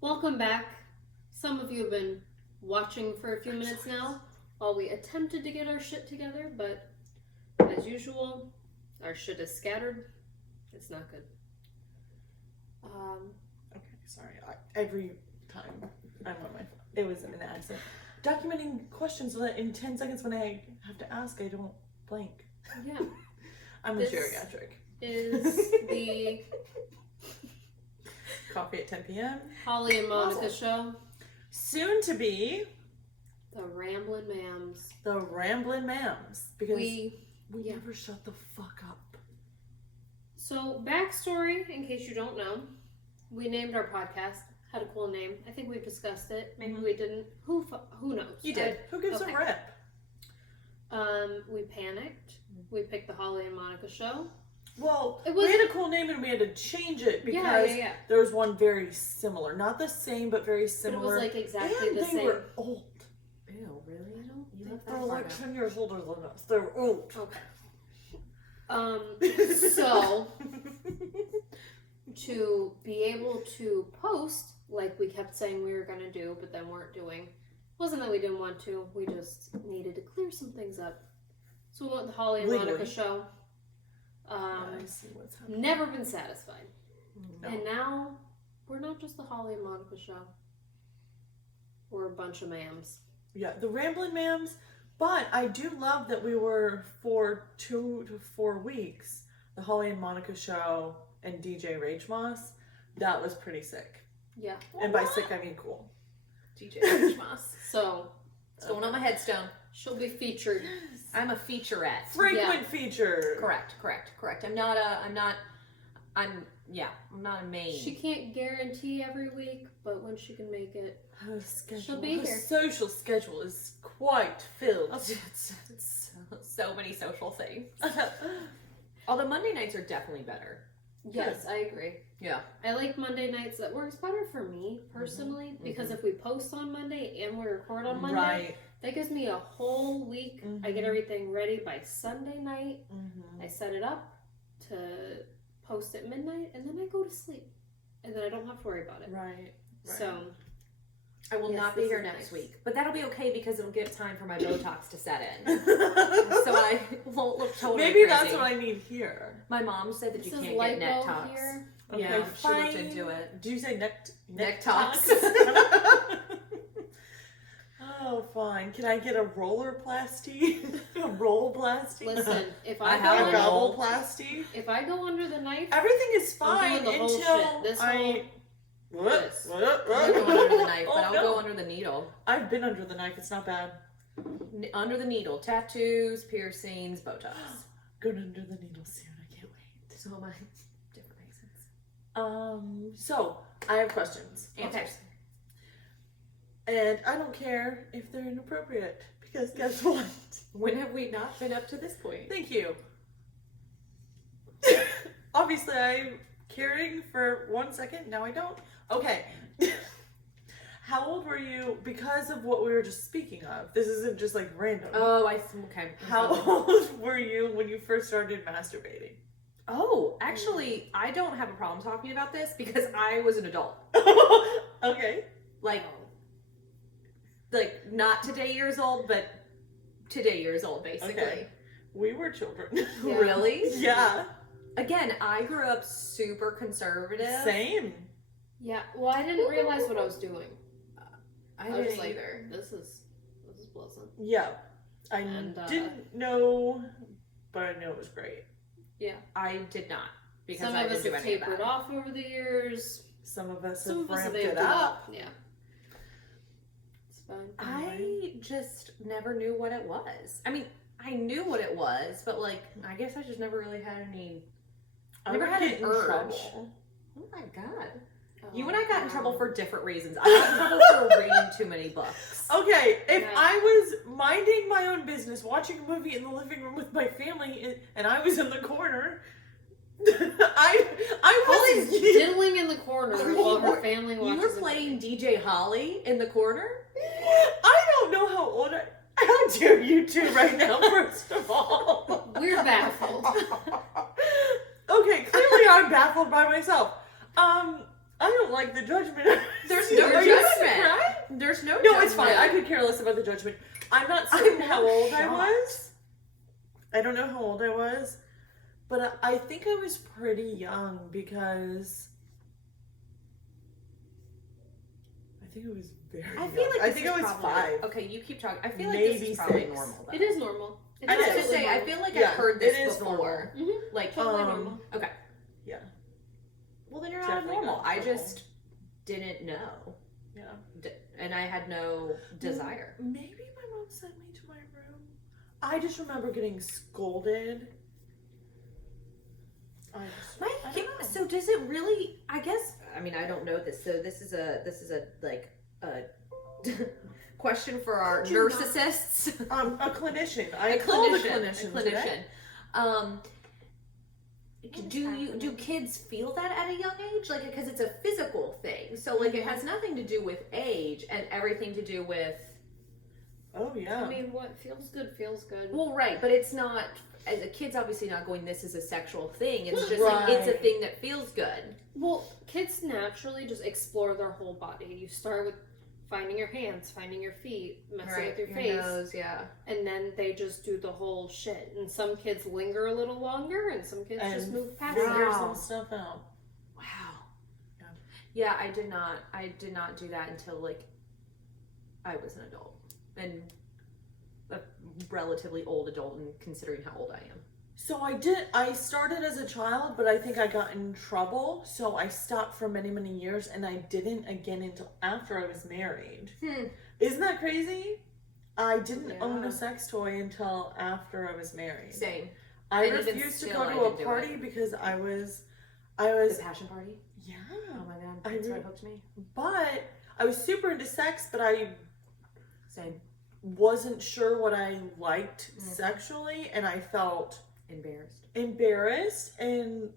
Welcome back. Some of you have been watching for a few minutes now while we attempted to get our shit together, but as usual, our shit is scattered. It's not good. Okay, sorry. Every time I'm on my phone, it was an accent. Documenting questions so that in 10 seconds when I have to ask, I don't blank. Yeah. I'm This a geriatric. Is the Coffee at 10 p.m. Holly and Monica show. Soon to be The Ramblin' Mams. the Ramblin' Mams. Because we Yeah. never shut the fuck up. So, backstory, in case you don't know, we named our podcast. Had a cool name. I think we discussed it. Maybe we didn't. Who knows? You did. Who gives a rip? We panicked. We picked the Holly and Monica show. Well, we had a cool name and we had to change it because there was one very similar. Not the same, but very similar. But it was like exactly and the they same. were old. Ew, really? I don't think They're like 10 years older than us. They're old. Okay. So, to be able to post, like we kept saying we were going to do, but then weren't doing, wasn't that we didn't want to, we just needed to clear some things up. So we went with the Holly and Monica show. I see what's happening. Never been satisfied. No. And now, we're not just the Holly and Monica show. We're a bunch of mams. Yeah, the Ramblin' Mams. But I do love that we were for 2 to 4 weeks, the Holly and Monica show and DJ Rach. That was pretty sick. Yeah. And by sick, I mean cool. DJ Rach. So, It's going on my headstone. she'll be featured. I'm a featurette. Frequent feature. Correct. I'm not a main. She can't guarantee every week, but when she can make it, Her schedule, she'll be her here. social schedule is quite filled. It's so many social things. Although Monday nights are definitely better. Yes, I agree. Yeah. I like Monday nights. That works better for me personally because if we post on Monday and we record on Monday, Right. that gives me a whole week. I get everything ready by Sunday night. I set it up to post at midnight and then I go to sleep. And then I don't have to worry about it. Right. So, I will Yes, not be this here is next nice. week, but that'll be okay because it'll give time for my Botox to set in, so I won't look totally Maybe crazy. that's what I need here. My mom said that this you is can't get neck lipo tox. here. Yeah, Okay, she looked fine. into it. Do you say Neck tox. Oh, fine. Can I get a rollerplasty? A rollplasty? Listen, if I I, have go a a roll. gobbleplasty? if I go under the knife, Everything is I'm fine doing the whole until shit. This I... whole- What? this. What? I'm not going under the knife, but Oh, I'll no. go under the needle. I've been under the knife. It's not bad. Under the needle, tattoos, piercings, Botox. Going under the needle soon. I can't wait. So am I. Different reasons. So I have questions. Answers. And I don't care if they're inappropriate because guess what? When have we not been up to this point? Thank you. Obviously, I'm caring for 1 second. Now I don't. Okay. How old were you? Because of what we were just speaking of. This isn't just like random. Oh, okay. How old were you when you first started masturbating? Oh, actually, I don't have a problem talking about this because I was an adult. Okay. Like not today years old, but today years old, basically. Okay. We were children. Yeah. Really? Yeah. Again, I grew up super conservative. Same. yeah. Well, I didn't realize what I was doing. I was didn't just like, either. this is pleasant. Yeah. I And, didn't know, but I know it was great. Yeah. I did not because Some I of didn't us do have any of tapered that. off over the years. Some of us Some have of us have ramped amped it up. Yeah. It's fine. I just never knew what it was. I mean, I knew what it was, but like, I guess I just never really had any. I never would had get an in urge. trouble. Oh my god. Oh, You and I got in trouble wow. for different reasons. I got in trouble for reading too many books. Okay, if Yeah. I was minding my own business, watching a movie in the living room with my family, and I was in the corner, I was Holly's diddling in the corner while her family watches. You were a playing movie. DJ Holly in the corner? I don't know how old I. How dare you two right now? First of all, We're baffled. Okay, clearly I'm baffled by myself. I don't like the judgment. There's no Are you about to judgment. cry? There's no No, judgment. it's fine. I could care less about the judgment. I'm not certain how old I was. I don't know how old I was, but I think I was pretty young because I think it was very I feel young. like I this think is I was probably, 5. Okay, you keep talking. I feel like this Maybe is probably 6. normal, though. It is normal. It I is was gonna absolutely say, I normal. feel like Yeah, I've heard this it is before. Mhm. Like, Totally normal. okay. Yeah. Well, then you're not Definitely normal. not I normal. just didn't know. Yeah. And I had no desire. Maybe my mom sent me to my room. I just remember getting scolded. I don't know. So does it really? I guess. I mean, I don't know this. So this is a like a question for our Could you narcissists. A clinician. I A called a clinician. clinician. Today. Do kids feel that at a young age? Like, because it's a physical thing, so like it has nothing to do with age and everything to do with. Oh yeah. I mean, what feels good feels good. Well, right, but it's not. As a kid's obviously not going. This is a sexual thing. It's just Right. like it's a thing that feels good. Well, kids naturally just explore their whole body. You start with finding your hands, finding your feet, messing with your face, nose, yeah. and then they just do the whole shit. And some kids linger a little longer, and some kids just move past figure it. some stuff out. Wow. Yeah. Yeah, I did not do that until like I was an adult and a relatively old adult, and considering how old I am. So I started as a child, but I think I got in trouble, so I stopped for many, many years, and I didn't again until after I was married. Isn't that crazy? I didn't own a sex toy until after I was married. Same. I And even refused to still, go I to a didn't do party it. because I was The passion party? yeah. Oh my god, I that's re- what hooked me. But I was super into sex, but I Same. wasn't sure what I liked sexually, and I felt embarrassed, and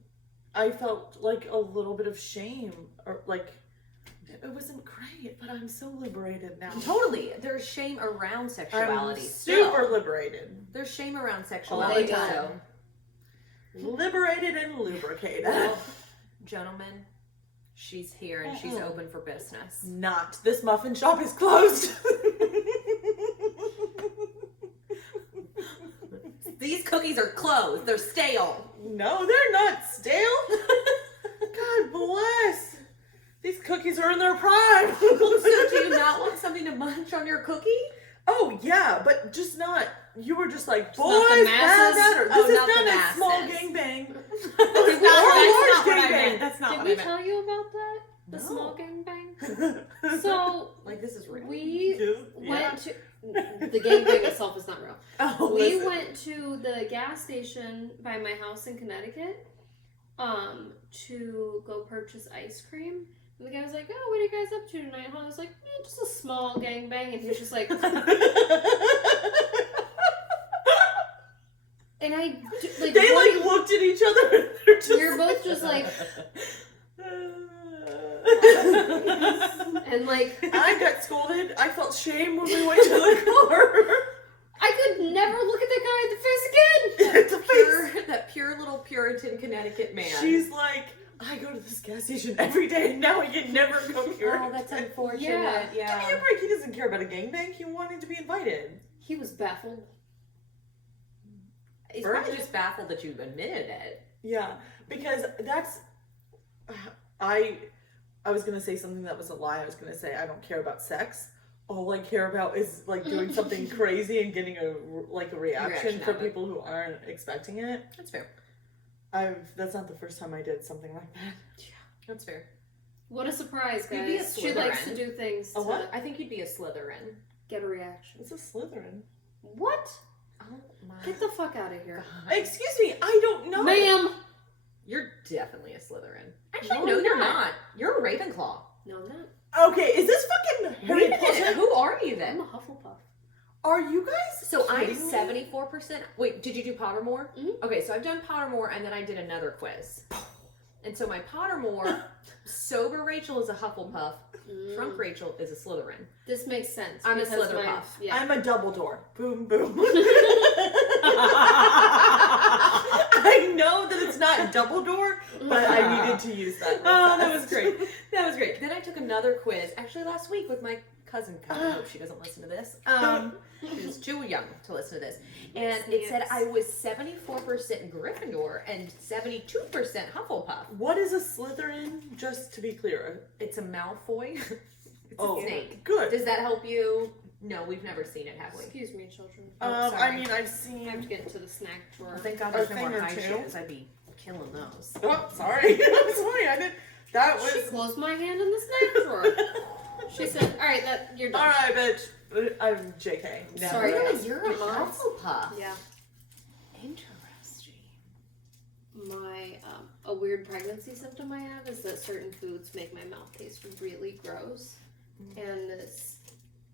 I felt like a little bit of shame, or like it wasn't great, but I'm so liberated now. Totally. There's shame around sexuality. I'm still. super liberated. There's shame around All sexuality. the time. So, Liberated and lubricated. well, gentlemen, she's here and she's open for business. Not. This muffin shop is closed. These cookies are closed. They're stale. No, they're not stale. God bless. These cookies are in their prime. So do you not want something to munch on your cookie? Oh yeah, but just not. You were just like, boys, not the masses. this Oh, is not not the a small masses. gangbang. That's Or a large gangbang. That's not Did what we I meant. tell you about that? The No. small gangbang? So, Like, this is real. we Yeah. went to... The gangbang itself is not real. Oh, We listen. went to the gas station by my house in Connecticut to go purchase ice cream. And the guy was like, oh, what are you guys up to tonight? And I was like, just a small gangbang. And he was just like... And I... Like, They what- like looked at each other. And they're just You're both just like... And like... I got scolded. I felt shame when we went to the car. I could never look at the guy in the face again! It's a face. That pure little Puritan Connecticut man. She's like, I go to this gas station every day, and now I can never come here. Oh, that's unfortunate. Yeah. Yeah. Give me a break. He doesn't care about a gangbang. He wanted to be invited. He was baffled. He's probably just baffled that you admitted it. Yeah, because that's I was gonna say something that was a lie. I was gonna say I don't care about sex. All I care about is like doing something crazy and getting a reaction from out of it. people who aren't expecting it. That's fair. That's not the first time I did something like that. That's fair. What a surprise, You'd be a guys. She likes to Slytherin. do things A to what? I think you'd be a Slytherin. get a reaction. It's a Slytherin. What? Oh my. Get the fuck out of here. Excuse me, I don't know. Ma'am! You're definitely a Slytherin. Actually, No, no, I'm you're not. not. You're a Ravenclaw. No, I'm not. Okay, is this fucking Harry Wait a minute. Potter? Who are you I'm then? a Hufflepuff. Are you guys? So I'm kidding me? 74%. Wait, did you do Pottermore? Mhm. Okay, so I've done Pottermore and then I did another quiz. And so my Pottermore, sober Rachel is a Hufflepuff. Drunk Rachel is a Slytherin. This makes sense. I'm a because Slytherpuff. Yeah. I'm a Dumbledore. Boom, boom. I know that it's not Dumbledore, but I needed to use that. Oh, that was great. That was great. Then I took another quiz, actually last week with my cousin. I hope she doesn't listen to this. She's too young to listen to this. And it said I was 74% Gryffindor and 72% Hufflepuff. What is a Slytherin, just to be clear? It's a Malfoy. It's Oh, a snake. good. Does that help you? No, we've never seen it, have we? Excuse me, children. Oh, I sorry. mean, I've I have to seen... get into the snack drawer. Well, thank God A there's no more thing or high two. shoes. I'd be killing those. Oh, sorry. I'm sorry, I didn't... That She was... closed my hand in the snack drawer. She said, "All right, you're done." Alright, bitch. I'm JK. No. Sorry, Really? guys. You're a Your mom? Hufflepuff. Yeah. Interesting. My a weird pregnancy symptom I have is that certain foods make my mouth taste really gross, and this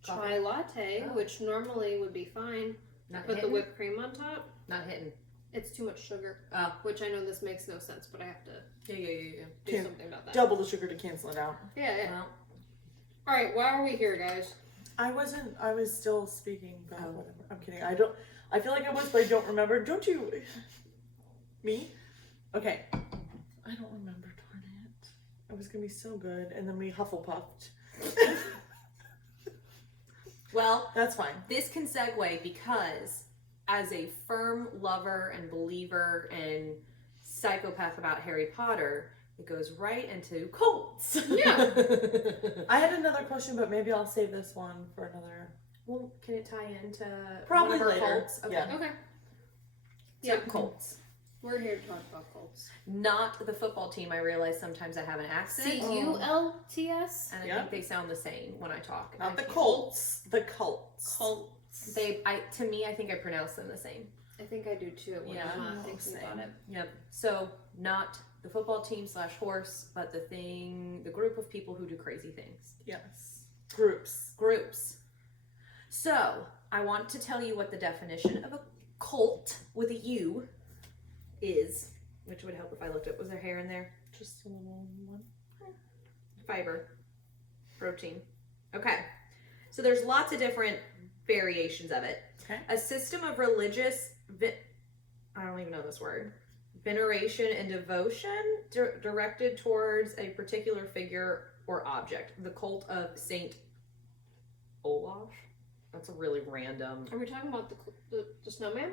Coffee? chai latte, Oh. which normally would be fine, Not put the hitting? whipped cream on top. Not hitting. It's too much sugar, Oh. which I know this makes no sense, but I have to Yeah. do Can- something about that. Double the sugar to cancel it out. Yeah. Well, All right, why are we here, guys? I was still speaking, but Oh. whatever. I'm kidding. I feel like I was, but I don't remember. Don't you? Me? Okay. I don't remember, darn it. It was gonna be so good, and then we Hufflepuffed. well, That's fine. this can segue because as a firm lover and believer and psychopath about Harry Potter, it goes right into cults. Yeah. I had another question, but maybe I'll save this one for another. Well, can it tie into Probably one of our later. cults? Okay. Yeah. Okay. So, Yeah. cults. We're here to talk about cults. Not the football team. I realize sometimes I have an accent. CULTS? And I Yeah. think they sound the same when I talk. Not I the can't- Colts. The Cults. Cults. To me, I think I pronounce them the same. I think I do too when Yeah. I'm Oh, thinking same. about it. Yep. So not the football team / horse, but the group of people who do crazy things. Yes. Groups. Groups. So I want to tell you what the definition of a cult with a U is, which would help if I looked up. Was there hair in there? Just a little one. Fiber, protein. Okay. So there's lots of different variations of it. Okay. A system of religious, I don't even know this word, veneration and devotion directed towards a particular figure or object. The cult of Saint Olaf. That's a really random. Are we talking about the snowman?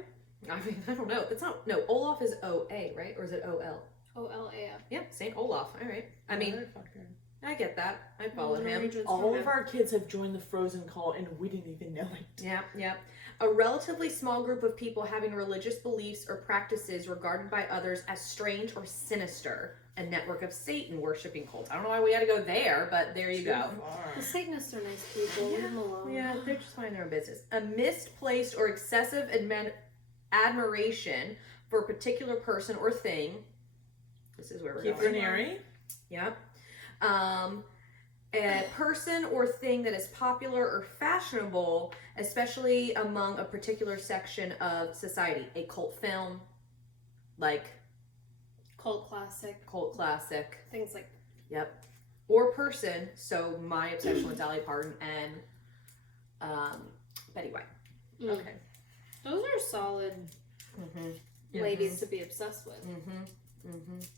I mean, I don't know. It's not. No, Olaf is O-A, right? Or is it O-L? OLAF. Yeah, Saint Olaf. All right. I mean, Motherfucker. I get that. I follow him. Norwegian All snowman. of our kids have joined the Frozen call, and we didn't even know it. Yep. A relatively small group of people having religious beliefs or practices regarded by others as strange or sinister. A network of Satan worshipping cults. I don't know why we had to go there, but there you go. The Satanists are nice people. Leave them alone. Yeah, they're just minding their own business. A misplaced or excessive admiration for a particular person or thing. This is where we're Keep going. Ranieri. Yep. A person or thing that is popular or fashionable, especially among a particular section of society. A cult film, like Cult classic. cult classic. Things like Yep. Or person. So my obsession with Dolly Parton and Betty White. Okay. Those are solid Mm-hmm. ladies to be obsessed with.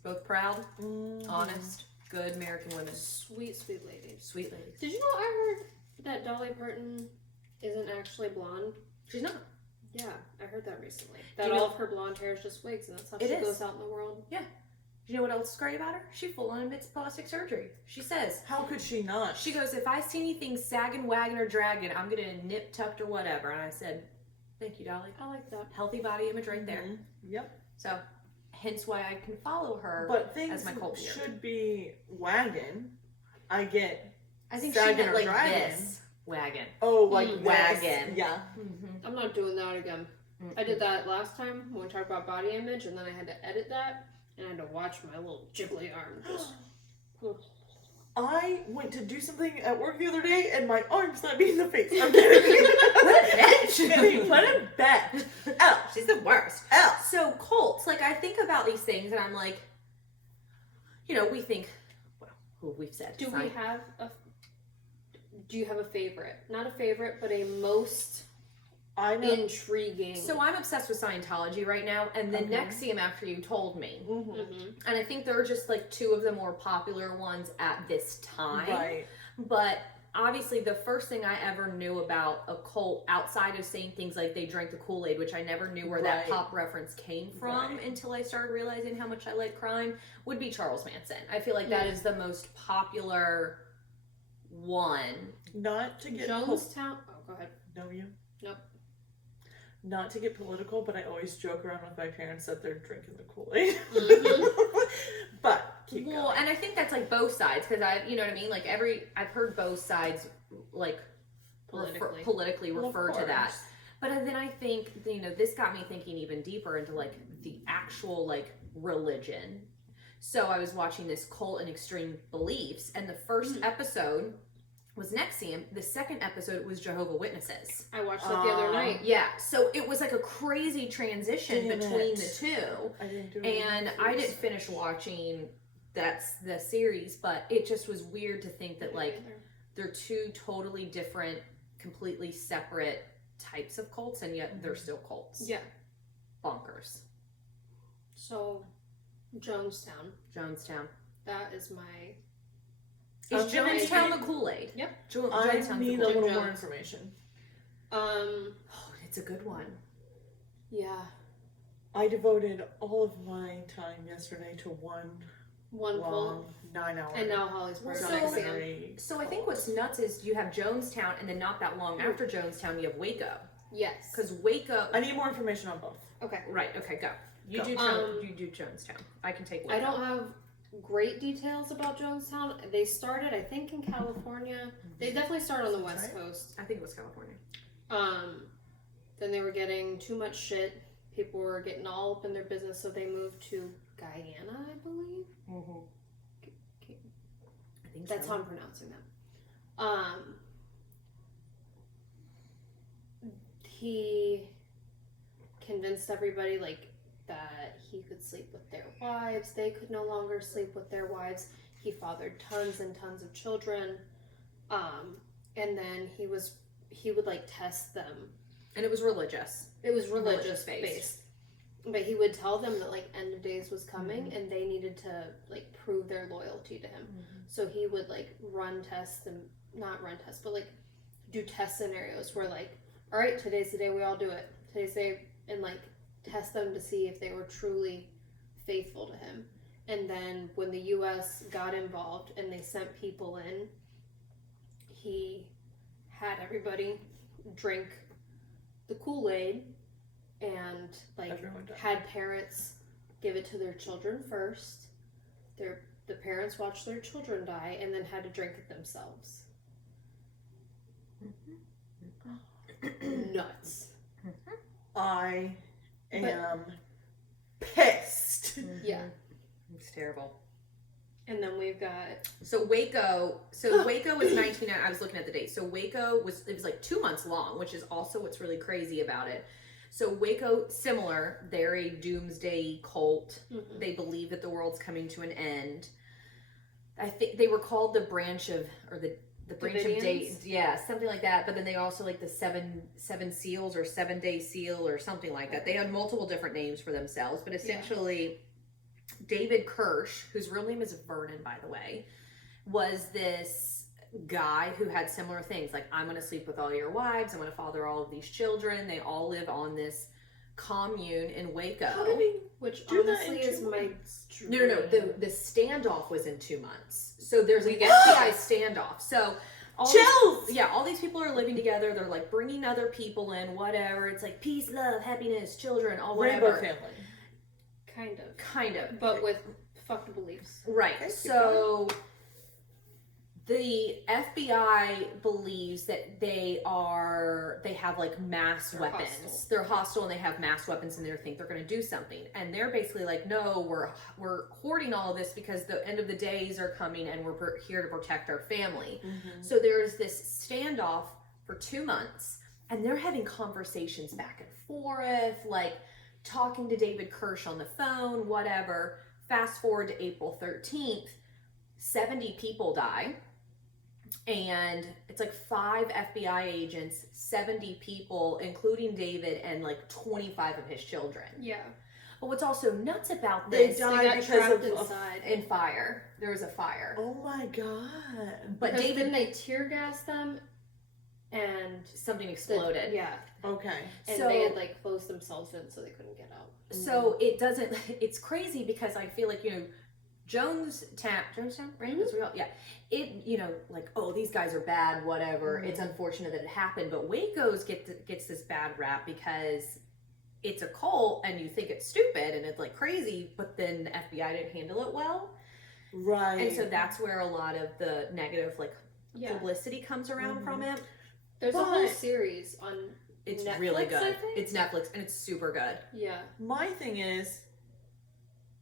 Both proud, Mhm. honest, good American women. Sweet, sweet ladies. Sweet ladies. Did you know I heard that Dolly Parton isn't actually blonde? She's not. Yeah, I heard that recently. That you all know- of her blonde hair is just wigs, and that's how It she is. goes out in the world. Do you know what else is great about her? She full on admits plastic surgery. She says, How could she not? she goes, if I see anything sagging, wagging, or dragging, I'm going to nip, tucked, or whatever. And I said, thank you, Dolly. I like that. Healthy body image right there. Mhm. Yep. So, hence why I can follow her. But things as my cult leader. should be wagon. I get. I think she sagging meant or like dragging. this. Wagon. Oh, like Mm. this. Wagon. Yeah. Mm-hmm. I'm not doing that again. I did that last time when we talked about body image, and then I had to edit that, and I had to watch my little jiggly arm just. I went to do something at work the other day, and my arm slapped me in the face. I'm kidding. What a bitch. Kidding. What a bet. She's the worst. L. So cults, like I think about these things and I'm like, you know, we think, well, who we've said. Do you have a favorite? Not a favorite, but a most I know. intriguing. So I'm obsessed with Scientology right now, and then NXIVM after you told me. And I think there are just like two of the more popular ones at this time. Right. But obviously the first thing I ever knew about a cult, outside of saying things like they drank the Kool-Aid, which I never knew where that pop reference came from until I started realizing how much I like crime, would be Charles Manson. I feel like that is the most popular one. Not to get Jonestown. Oh, go ahead. No, you? Nope. Not to get political, but I always joke around with my parents that they're drinking the Kool-Aid. But keep going. And I think that's like both sides, because you know what I mean? Like I've heard both sides like politically refer to that. But then I think, you know, this got me thinking even deeper into like the actual like religion. So I was watching this Cult and Extreme Beliefs, and the first episode was NXIVM. The second episode was Jehovah's Witnesses. I watched that the other night. Yeah, so it was like a crazy transition between the two. I didn't do I didn't finish watching the series, but it just was weird to think that like they're two totally different, completely separate types of cults, and yet they're still cults. Yeah. Bonkers. So, Jonestown. That is my... Is Jonestown the Kool-Aid? Yep. I need a little more information. Oh, it's a good one. Yeah. I devoted all of my time yesterday to one long full 9 hour. And now Holly's documentary. So I think what's nuts is you have Jonestown, and then not that long after Jonestown, you have Waco. Yes. Because Waco... I need more information on both. Okay. Right, okay, go. You do Jonestown. I can take Waco. I don't have great details about Jonestown. They started, I think, in California. They definitely started on the West Coast. I think it was California. Then they were getting too much shit. People were getting all up in their business, so they moved to Guyana, I believe. I think that's how I'm pronouncing that. He convinced everybody like that he could sleep with their wives. They could no longer sleep with their wives. He fathered tons and tons of children. And then he would like test them. And it was religious. It was religious based. But he would tell them that like end of days was coming and they needed to like prove their loyalty to him. So he would like but like do test scenarios where like, all right, today's the day we all do it. Today's the day, and like test them to see if they were truly faithful to him. And then when the US got involved and they sent people in, he had everybody drink the Kool-Aid and like had parents give it to their children first. The parents watched their children die and then had to drink it themselves. Nuts. I am pissed. Yeah. It's terrible. And then we've got... Waco was 19... I was looking at the date. So Waco was like 2 months long, which is also what's really crazy about it. So Waco, similar, they're a doomsday cult. They believe that the world's coming to an end. I think they were called the branch of, or the branch of days, yeah, something like that. But then they also like the seven seals or 7 day seal or something like that. They had multiple different names for themselves, but essentially David Kirsch, whose real name is Vernon, by the way, was this guy who had similar things. Like, I'm going to sleep with all your wives. I'm going to father all of these children. They all live on this commune in Waco. Which honestly is my... No. The standoff was in 2 months. So there's an FBI standoff. So all these people are living together. They're like bringing other people in, whatever. It's like peace, love, happiness, children, all whatever. Rainbow family. Kind of. But with fucked beliefs. Right. Okay, so the FBI believes that they have like mass weapons. Hostile. They're hostile and they have mass weapons and they think they're going to do something. And they're basically like, no, we're hoarding all of this because the end of the days are coming and we're here to protect our family. So there's this standoff for 2 months and they're having conversations back and forth, like talking to David Kirsch on the phone, whatever. fast forward to April 13th, 70 people die. And it's like 5 FBI agents, 70 people, including David, and like 25 of his children. Yeah. But what's also nuts about They this, died got because trapped of inside. in fire. There was a fire. Oh my god. But Because David, then they tear gassed them, and something exploded. yeah, Okay. and So- they had like closed themselves in so they couldn't get out. So it doesn't, it's crazy because I feel like, you know, Jonestown, right? That's real. Yeah. It, you know, like, oh, these guys are bad, whatever. It's unfortunate that it happened, but Waco's gets this bad rap because it's a cult and you think it's stupid and it's like crazy, but then the FBI didn't handle it well. Right. And so that's where a lot of the negative, like, Yeah, publicity comes around from it. there's a whole But- series on. It's Netflix, really I good. think? It's Netflix and it's super good. Yeah, My thing is,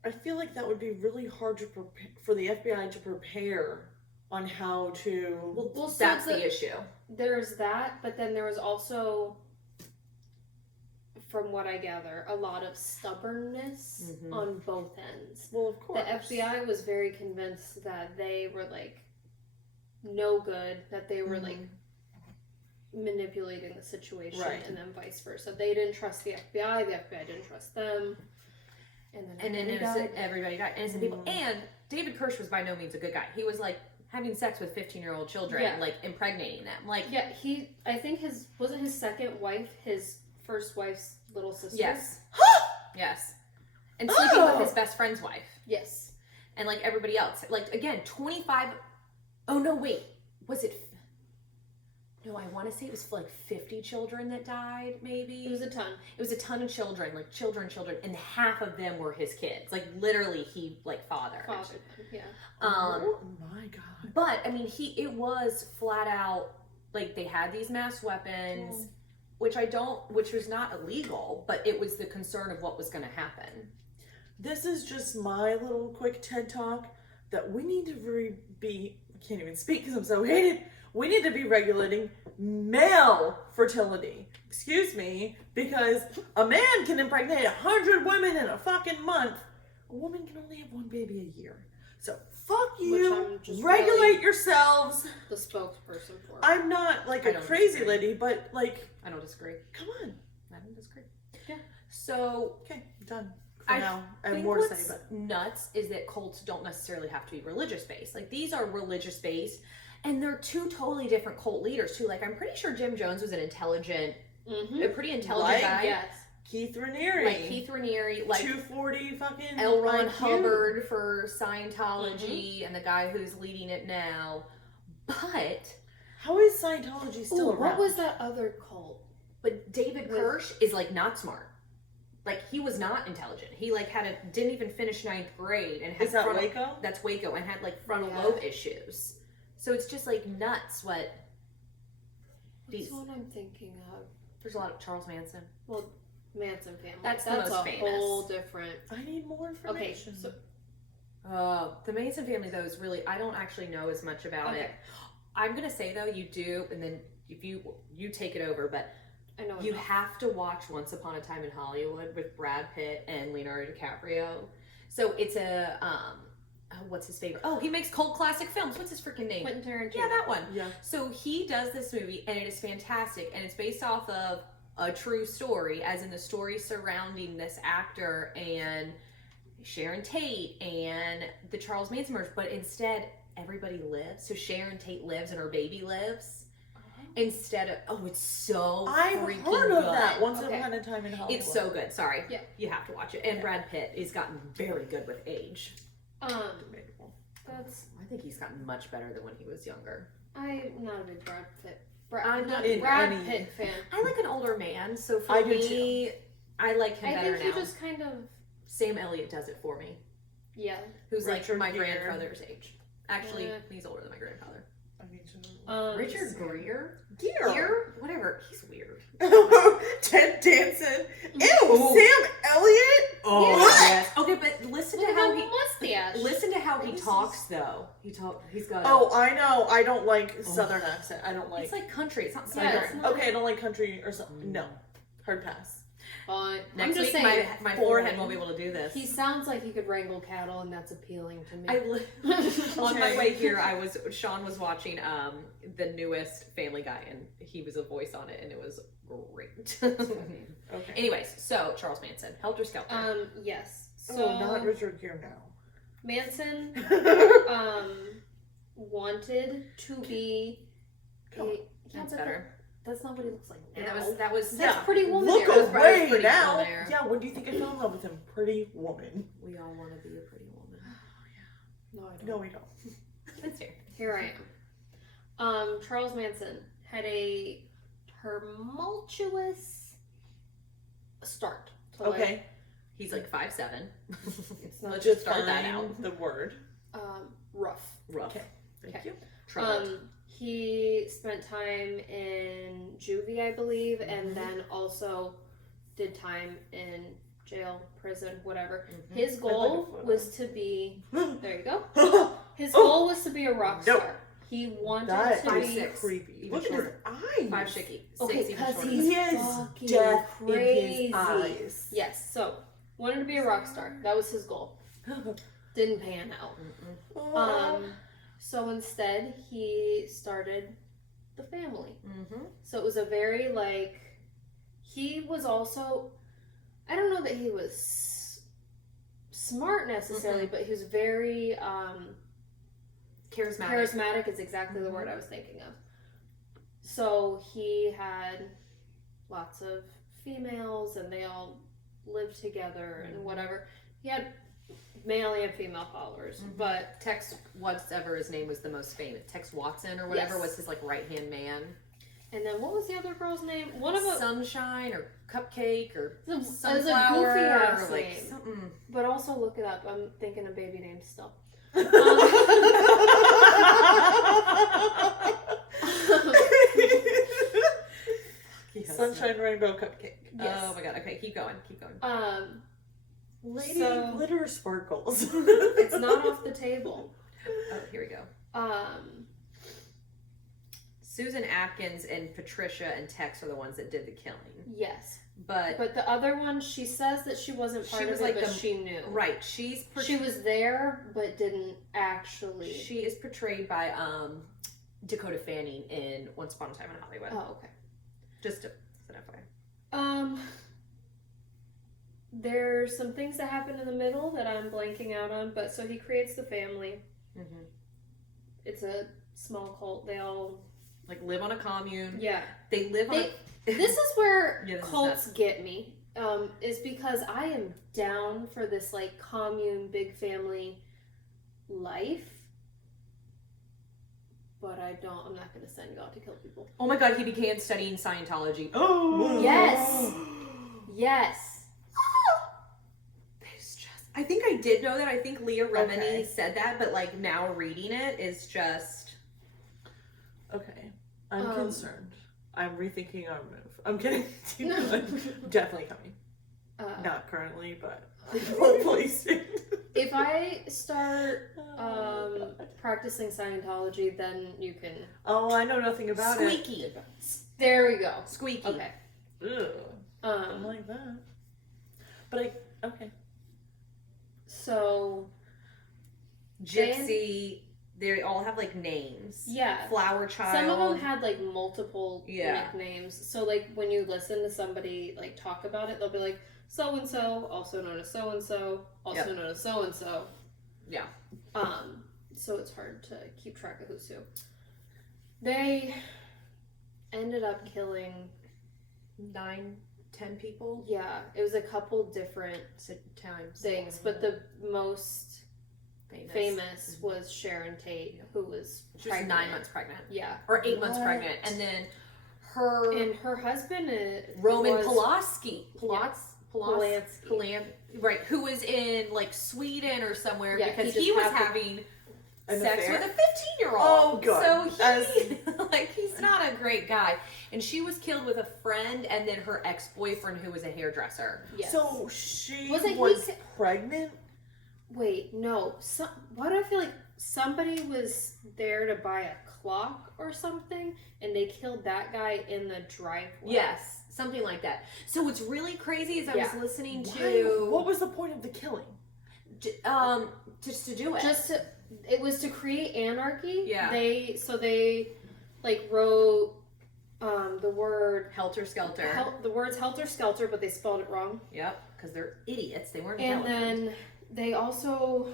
I feel like that would be really hard to for the FBI to prepare on how to. well, so That's the issue. there's that, but then there was also, from what I gather, a lot of stubbornness Mhm. on both ends. Well, of course. The FBI was very convinced that they were like no good, that they were like manipulating the situation, Right. and then vice versa. They didn't trust the FBI didn't trust them, and then Everybody died. Innocent people. And David Kirsch was by no means a good guy. He was like having sex with 15-year-old children, Yeah. like impregnating them. Like, Yeah, I think wasn't his second wife his first wife's little sister. yes. Yes. And sleeping with his best friend's wife. Yes. And like everybody else. Like, again, 25. Oh, no, wait. Was it? No, I want to say it was like 50 children that died, maybe. It was a ton. It was a ton of children, like children, and half of them were his kids. Like, literally, he like fathered. Yeah. Oh my god. But I mean, it was flat out like they had these mass weapons, which was not illegal, but it was the concern of what was going to happen. This is just my little quick TED talk that we need to be. I can't even speak because I'm so hated. We need to be regulating male fertility. Excuse me, because a man can impregnate 100 women in a fucking month. A woman can only have one baby a year. So fuck you. I'm just Regulate really yourselves. the spokesperson for it. I'm not like I a don't crazy disagree. lady, but like, I don't disagree. come on. I don't disagree. Yeah. So Okay, done. For I now, I have think more to what's say, but nuts is that cults don't necessarily have to be religious based. Like, these are religious based, and they're two totally different cult leaders too. Like, I'm pretty sure Jim Jones was an intelligent, a pretty intelligent Like, guy. Yes. Keith Raniere, Like Keith Raniere, like 240 fucking L. Ron IQ. Hubbard for Scientology, and the guy who's leading it now. But How is Scientology still Ooh, around? what was that other cult? David With- Kirsch is like not smart. Like, he was not intelligent. He like didn't even finish 9th grade and had Is that frontal- Waco? That's Waco, and had like frontal Yeah. lobe issues. So it's just like nuts. What's These- the one I'm thinking of? There's a lot of Charles Manson. Well, Manson family. That's the That's most a famous. whole different. I need more Okay, information. so The Manson family though is really, I don't actually know as much about it. okay, I'm gonna say though, you do, and then if you take it over, but I know you enough. have to watch Once Upon a Time in Hollywood with Brad Pitt and Leonardo DiCaprio. So it's a what's his favorite? Oh, he makes cult classic films. What's his freaking name? Quentin Tarantino. Yeah, that one. Yeah. So he does this movie, and it is fantastic, and it's based off of a true story, as in the story surrounding this actor and Sharon Tate and the Charles Manson murders, but instead everybody lives. So Sharon Tate lives and her baby lives instead of, it's so I've freaking heard of good. that Once Okay. Upon a Time in Hollywood. It's so good. Sorry. Yeah. You have to watch it. And Brad Pitt has gotten very good with age. Debatable. That's I think he's gotten much better than when he was younger. I'm not a big Brad Pitt. I'm not in Brad any- Pitt fan. I like an older man, so for I do me, I like him I better think he now. just kind of Sam Elliott does it for me, yeah. who's Richard like my Gere. grandfather's age. Actually, Yeah. he's older than my grandfather. I need to know. Richard Gere? Gear. Whatever. He's weird. Ted Danson. Ew, Ooh. Sam Elliott? Oh, What? yes. Okay, but listen to Look how at he the mustache. listen to how he This is- talks though. He's got. Oh, I know. I don't like Southern accent. I don't like. it's like country. It's not Yeah, southern. it's not- Okay, I don't like country or something. No. Hard pass. I'm Next just week, saying, my forehead won't be able to do this. he sounds like he could wrangle cattle, and that's appealing to me. On my way here, Sean was watching the newest Family Guy, and he was a voice on it, and it was great. Okay. Anyways, so Charles Manson, Helter Skelter. Yes. So not Richard Gere now. Manson wanted to be That's better. That's not what he looks like now. Yeah, that was That's Pretty Woman. Look era. away Pretty now. Woman era. Yeah, when do you think I fell in love with him? Pretty Woman. We all want to be a pretty woman. No, I don't. No, we don't. That's fair. Here I am. Charles Manson had a tumultuous start. To Okay. He's like 5'7". It's not Let's Just just start that find out. the word. rough. Rough. Okay. Thank Okay. you. Troubled. He spent time in juvie, I believe, and then also did time in jail, prison, whatever. His goal was to be. There you go. His goal was to be a rock Nope. star. He wanted That to is be. 5'6". creepy. Even Look at his shorter. eyes. 5 shaky. Okay, 6 even because shorter. he's He has fucking death crazy. in his eyes. Yes, so wanted to be a rock star. That was his goal. Didn't pan out. So instead, he started the family. So it was a very he was also, I don't know that he was smart necessarily, but he was very Charismatic. charismatic is exactly the word I was thinking of. So he had lots of females, and they all lived together and whatever. He had male and female followers, but Tex, whatever his name was, the most famous. Tex Watson or whatever was his right hand man. and then what was the other girl's name? One of them, Sunshine or Cupcake or it was a Sunflower goofy ass or name. something. But also look it up. I'm thinking of baby names still. Yes. Sunshine Rainbow Cupcake. Yes. Oh my god. Okay, keep going. Keep going. Lady So- Glitter Sparkles. It's not off the table. Oh, here we go. Susan Atkins and Patricia and Tex are the ones that did the killing. Yes. But the other one, she says that she wasn't part She was of it, like but the- she knew. right, she was there, but didn't actually. She is portrayed by Dakota Fanning in Once Upon a Time in Hollywood. Oh, okay. Just to clarify. There's some things that happen in the middle that I'm blanking out on, but so he creates the family. Mm-hmm. It's a small cult. They all Live on a commune. yeah. They live on. This is where Yeah, this is cults get me. Is because I am down for this commune, big family life. But I'm not going to send you out to kill people. Oh my god, he began studying Scientology. Oh Yes. Yes. It's just. I think I did know that. I think Leah Remini Okay. said that, but now reading it is just. Okay. I'm concerned. I'm rethinking our move. I'm kidding. No. Definitely coming. Not currently, but please. If I start practicing Scientology, then you can. Oh, I know nothing about Squeaky. it. There we go. Squeaky. Okay. Ugh. I like that. But okay. So. Gypsy. They all have names. Yeah. Flower Child. Some of them had multiple nicknames. So when you listen to somebody talk about it, they'll be like so and so, also known as so and so, also known as so and so. Yeah. So it's hard to keep track of who's who. They ended up killing 9, 10 people. Yeah, it was a couple different Times. things, but the most famous was Sharon Tate, who was She was 9 months pregnant. Yeah, Or 8 months What? pregnant. And then her husband Roman was Polanski. Polanski. Right, who was in Sweden or somewhere because he he was just having An sex affair? with a 15-year-old. Oh, God. So he, he's not a great guy. And she was killed with a friend and then her ex-boyfriend who was a hairdresser. Yes. So she Wasn't he was pregnant? Wait, no. Why do I feel like somebody was there to buy a clock or something, and they killed that guy in the driveway. Yes, something like that. So what's really crazy is I was listening Why? to What was the point of the killing? just to do it. It was to create anarchy. Yeah. They like wrote the word helter skelter. the words helter skelter, but they spelled it wrong. Yep, because they're idiots. They weren't And intelligent. then they also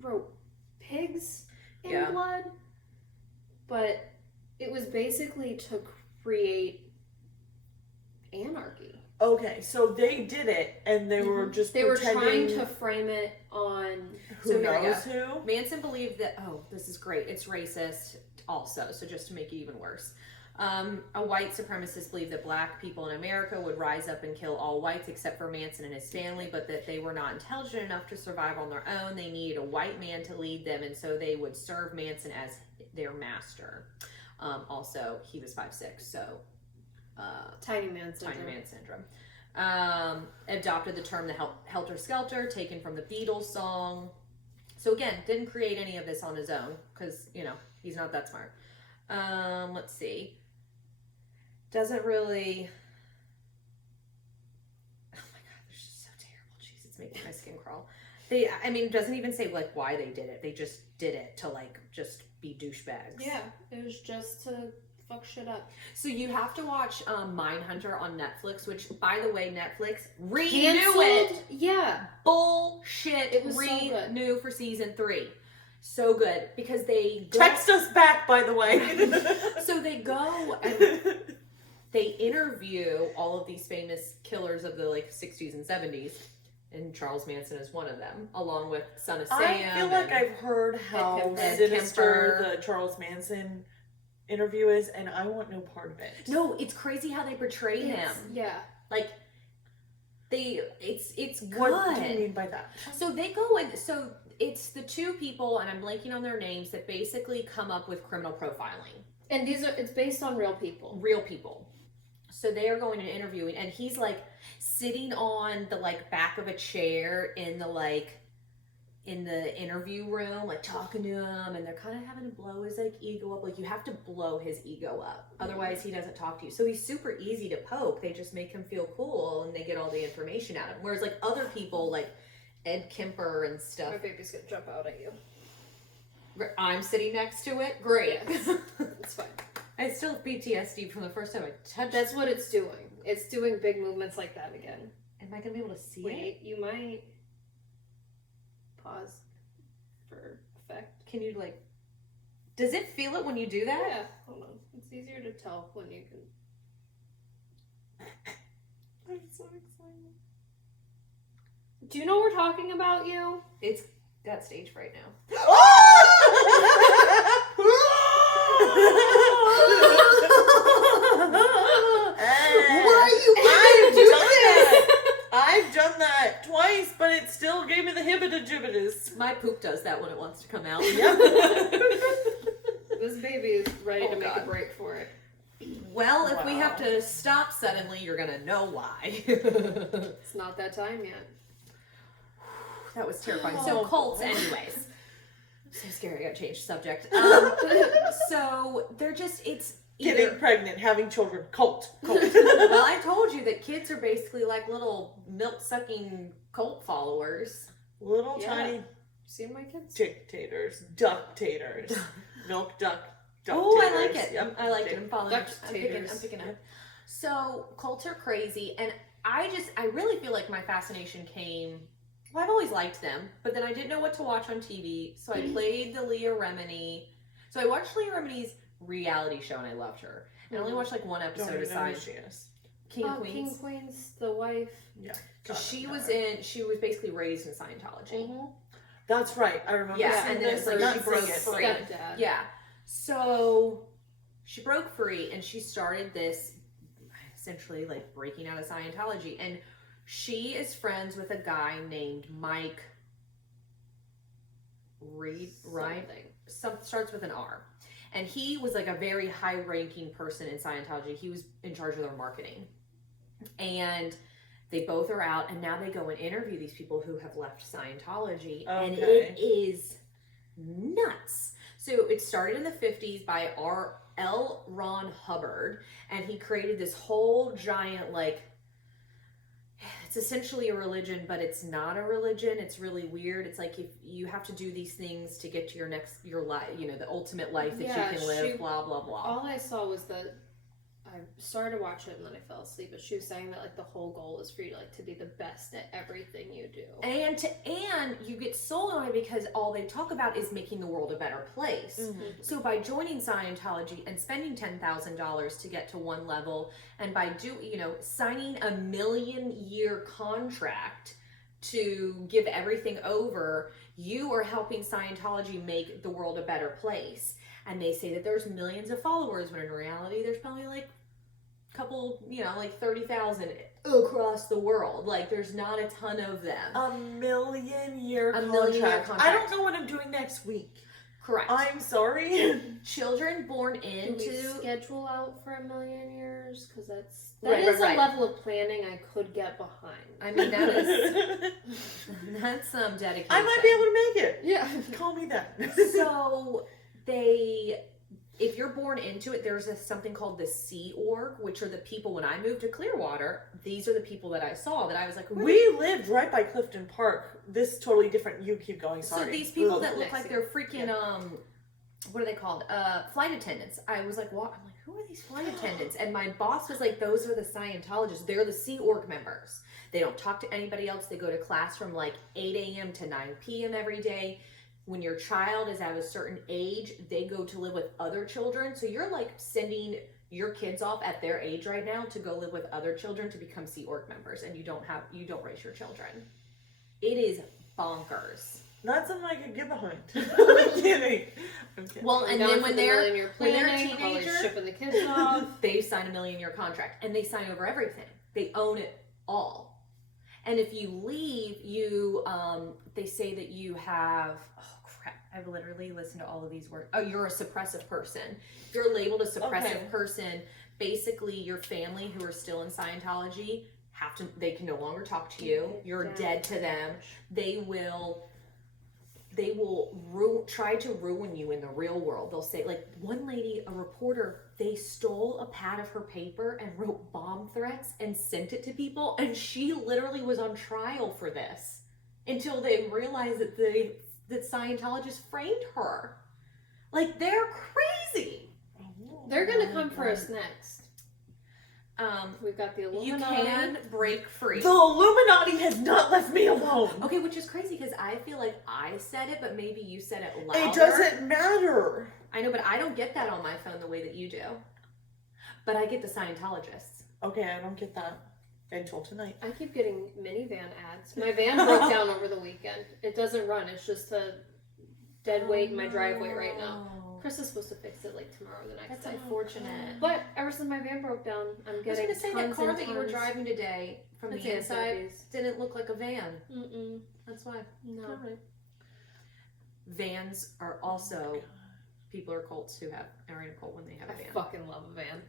wrote pigs in blood, but it was basically to create anarchy. Okay, so they did it, and they were just They were pretending trying to frame it on who So here we knows who. Manson believed that, this is great, it's racist also, so just to make it even worse. A white supremacist believed that black people in America would rise up and kill all whites except for Manson and his family, but that they were not intelligent enough to survive on their own. They needed a white man to lead them, and so they would serve Manson as their master. Also, he was 5'6", so Tiny Man Syndrome. Adopted the term the helter skelter, taken from the Beatles song. So again, didn't create any of this on his own because he's not that smart. Let's see. Doesn't really. Oh my god, they're just so terrible. Jeez, it's making my skin crawl. Doesn't even say like why they did it. They just did it to like just be douchebags. Yeah, it was just to fuck shit up. So you have to watch Mindhunter on Netflix, which, by the way, Netflix renew Canceled? it. Yeah. Bullshit. It was so good. Renew for season 3. So good because they go, Text us back, by the way. so they go and they interview all of these famous killers of the 60s and 70s, and Charles Manson is one of them, along with Son of Sam. I feel like I've heard how Ed sinister Kemper. the Charles Manson interview is, and I want no part of it. No, it's crazy how they portray him. Yeah. Like it's good. What do you mean by that? So they go and so it's the two people, and I'm blanking on their names, that basically come up with criminal profiling. And it's based on real people. Real people. So they are going and interviewing, and he's sitting on the back of a chair in the interview room, talking to him, and they're kind of having to blow his ego up. You have to blow his ego up, otherwise he doesn't talk to you. So he's super easy to poke. They just make him feel cool, and they get all the information out of him. Whereas other people Ed Kemper and stuff. My baby's gonna jump out at you. I'm sitting next to it. Great. Yes. It's fine. I still have PTSD from the first time I touched. That's what it's doing. It's doing big movements like that again. Am I gonna be able to see it? Wait, you might pause for effect. Can you Does it feel it when you do that? Yeah, hold on. It's easier to tell when you can. I'm so excited. Do you know we're talking about you? It's got stage fright now. I've done that twice, but it still gave me the hibbiта-jibbitas. My poop does that when it wants to come out. This baby is ready to make God. a break for it. Well, if we have to stop suddenly, you're gonna know why. It's not that time yet. That was terrifying. Oh, So cults, boy. anyways. So scary. I gotta change subject. So they're just Getting pregnant, having children, cult. Well, I told you that kids are basically like little milk-sucking cult followers. Little Yeah. tiny Seen my kids? dictators, ductators, milk duck. Oh, I like Ductators. it. Yep. I like it. I'm following. I'm Ductators. picking up. So cults are crazy, and I really feel like my fascination came. Well, I've always liked them, but then I didn't know what to watch on TV, so I played the Leah Remini. So I watched Leah Remini's reality show, and I loved her. And I only watched one Don't episode even know who aside. she is. King of Queens. King Queens, the wife. Yeah. She was basically raised in Scientology. Mm-hmm. That's right. I remember. Yeah, seeing and then this, it's not she broke seeing it, free. but- Stepdad. Yeah. So she broke free, and she started this essentially breaking out of Scientology. And she is friends with a guy named Mike Reed, right? Starts with an R. And he was a very high-ranking person in Scientology. He was in charge of their marketing. And they both are out, and now they go and interview these people who have left Scientology. And Okay. it is nuts. So it started in the 50s by L. Ron Hubbard, and he created this whole giant, like, it's essentially a religion, but it's not a religion. It's really weird. It's like if you have to do these things to get to your life, you know, the ultimate life that you can live, blah, blah, blah. All I saw was that I started to watch it and then I fell asleep, but she was saying that like the whole goal is for you like to be the best at everything you do. And you get sold on it because all they talk about is making the world a better place. Mm-hmm. So by joining Scientology and spending $10,000 to get to one level, and by signing a 1 million-year contract to give everything over, you are helping Scientology make the world a better place. And they say that there's millions of followers, when in reality there's probably like couple, like 30,000 across the world. Like there's not a ton of them. A 1 million-year contract. 1 million-year contract. I don't know what I'm doing next week. Correct. I'm sorry. Children born Do into we schedule out for 1 million years? Because that Right, is right. a level of planning I could get behind. I mean, that's some dedication. I might be able to make it. Yeah. Call me that. So if you're born into it, there's something called the Sea Org, which are the people. When I moved to Clearwater, these are the people that I saw that I was like, We lived right by Clifton Park. This is totally different. You keep going. Sorry. So these people Ugh. that look like they're freaking what are they called? Flight attendants. I was like, what? I'm like, who are these flight attendants? And my boss was like, those are the Scientologists. They're the Sea Org members. They don't talk to anybody else. They go to class from like 8 a.m. to 9 p.m. every day. When your child is at a certain age, they go to live with other children. So you're like sending your kids off at their age right now to go live with other children to become Sea Org members, and you don't raise your children. It is bonkers. Not something I could get behind. I'm kidding. Well, and then when they're teenagers, teenagers, shipping the kids off, they sign a 1 million-year contract, and they sign over everything. They own it all. And if you leave, they say that you have, oh crap, I've literally listened to all of these words. Oh, you're a suppressive person. If you're labeled a suppressive person, basically your family who are still in Scientology they can no longer talk to you. You're dead to them. They will try to ruin you in the real world. They'll say, like one lady, a reporter, they stole a pad of her paper and wrote bomb threats and sent it to people, and she literally was on trial for this until they realized that Scientologists framed her. Like, they're crazy. they're gonna come for us next. We've got the Illuminati. You can break free. The Illuminati has not left me alone. Okay, which is crazy because I feel like I said it, but maybe you said it louder. It doesn't matter. I know, but I don't get that on my phone the way that you do. But I get the Scientologists. Okay, I don't get that until tonight. I keep getting minivan ads. My van broke down over the weekend. It doesn't run. It's just a dead weight in my driveway right now. Chris is supposed to fix it like tomorrow or the next day. That's unfortunate. But ever since my van broke down, I'm I was getting going to say, that tons car and that you were tons. driving today from It's the inside anxieties. didn't look like a van. Mm-mm. That's why. No. All right. Vans are also, people are cults who are in a cult when they have a I van. fucking love a van.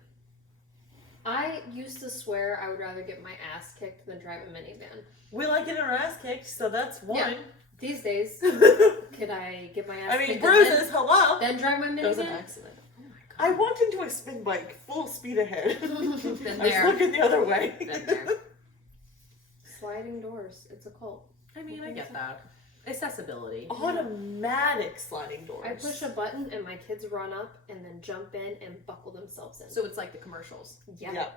I used to swear I would rather get my ass kicked than drive a minivan. We like getting our ass kicked, so that's one. Yeah. These days, could I get my ass I mean, kicked bruises, hello. then drive my That was an minivan? accident. Oh my I god. walked into a spin bike full speed ahead. Been I was there. looking the other way. Been there. Sliding doors. It's a cult. I mean, I get that. Accessibility. Automatic sliding doors. I push a button and my kids run up and then jump in and buckle themselves in. So it's like the commercials. yeah.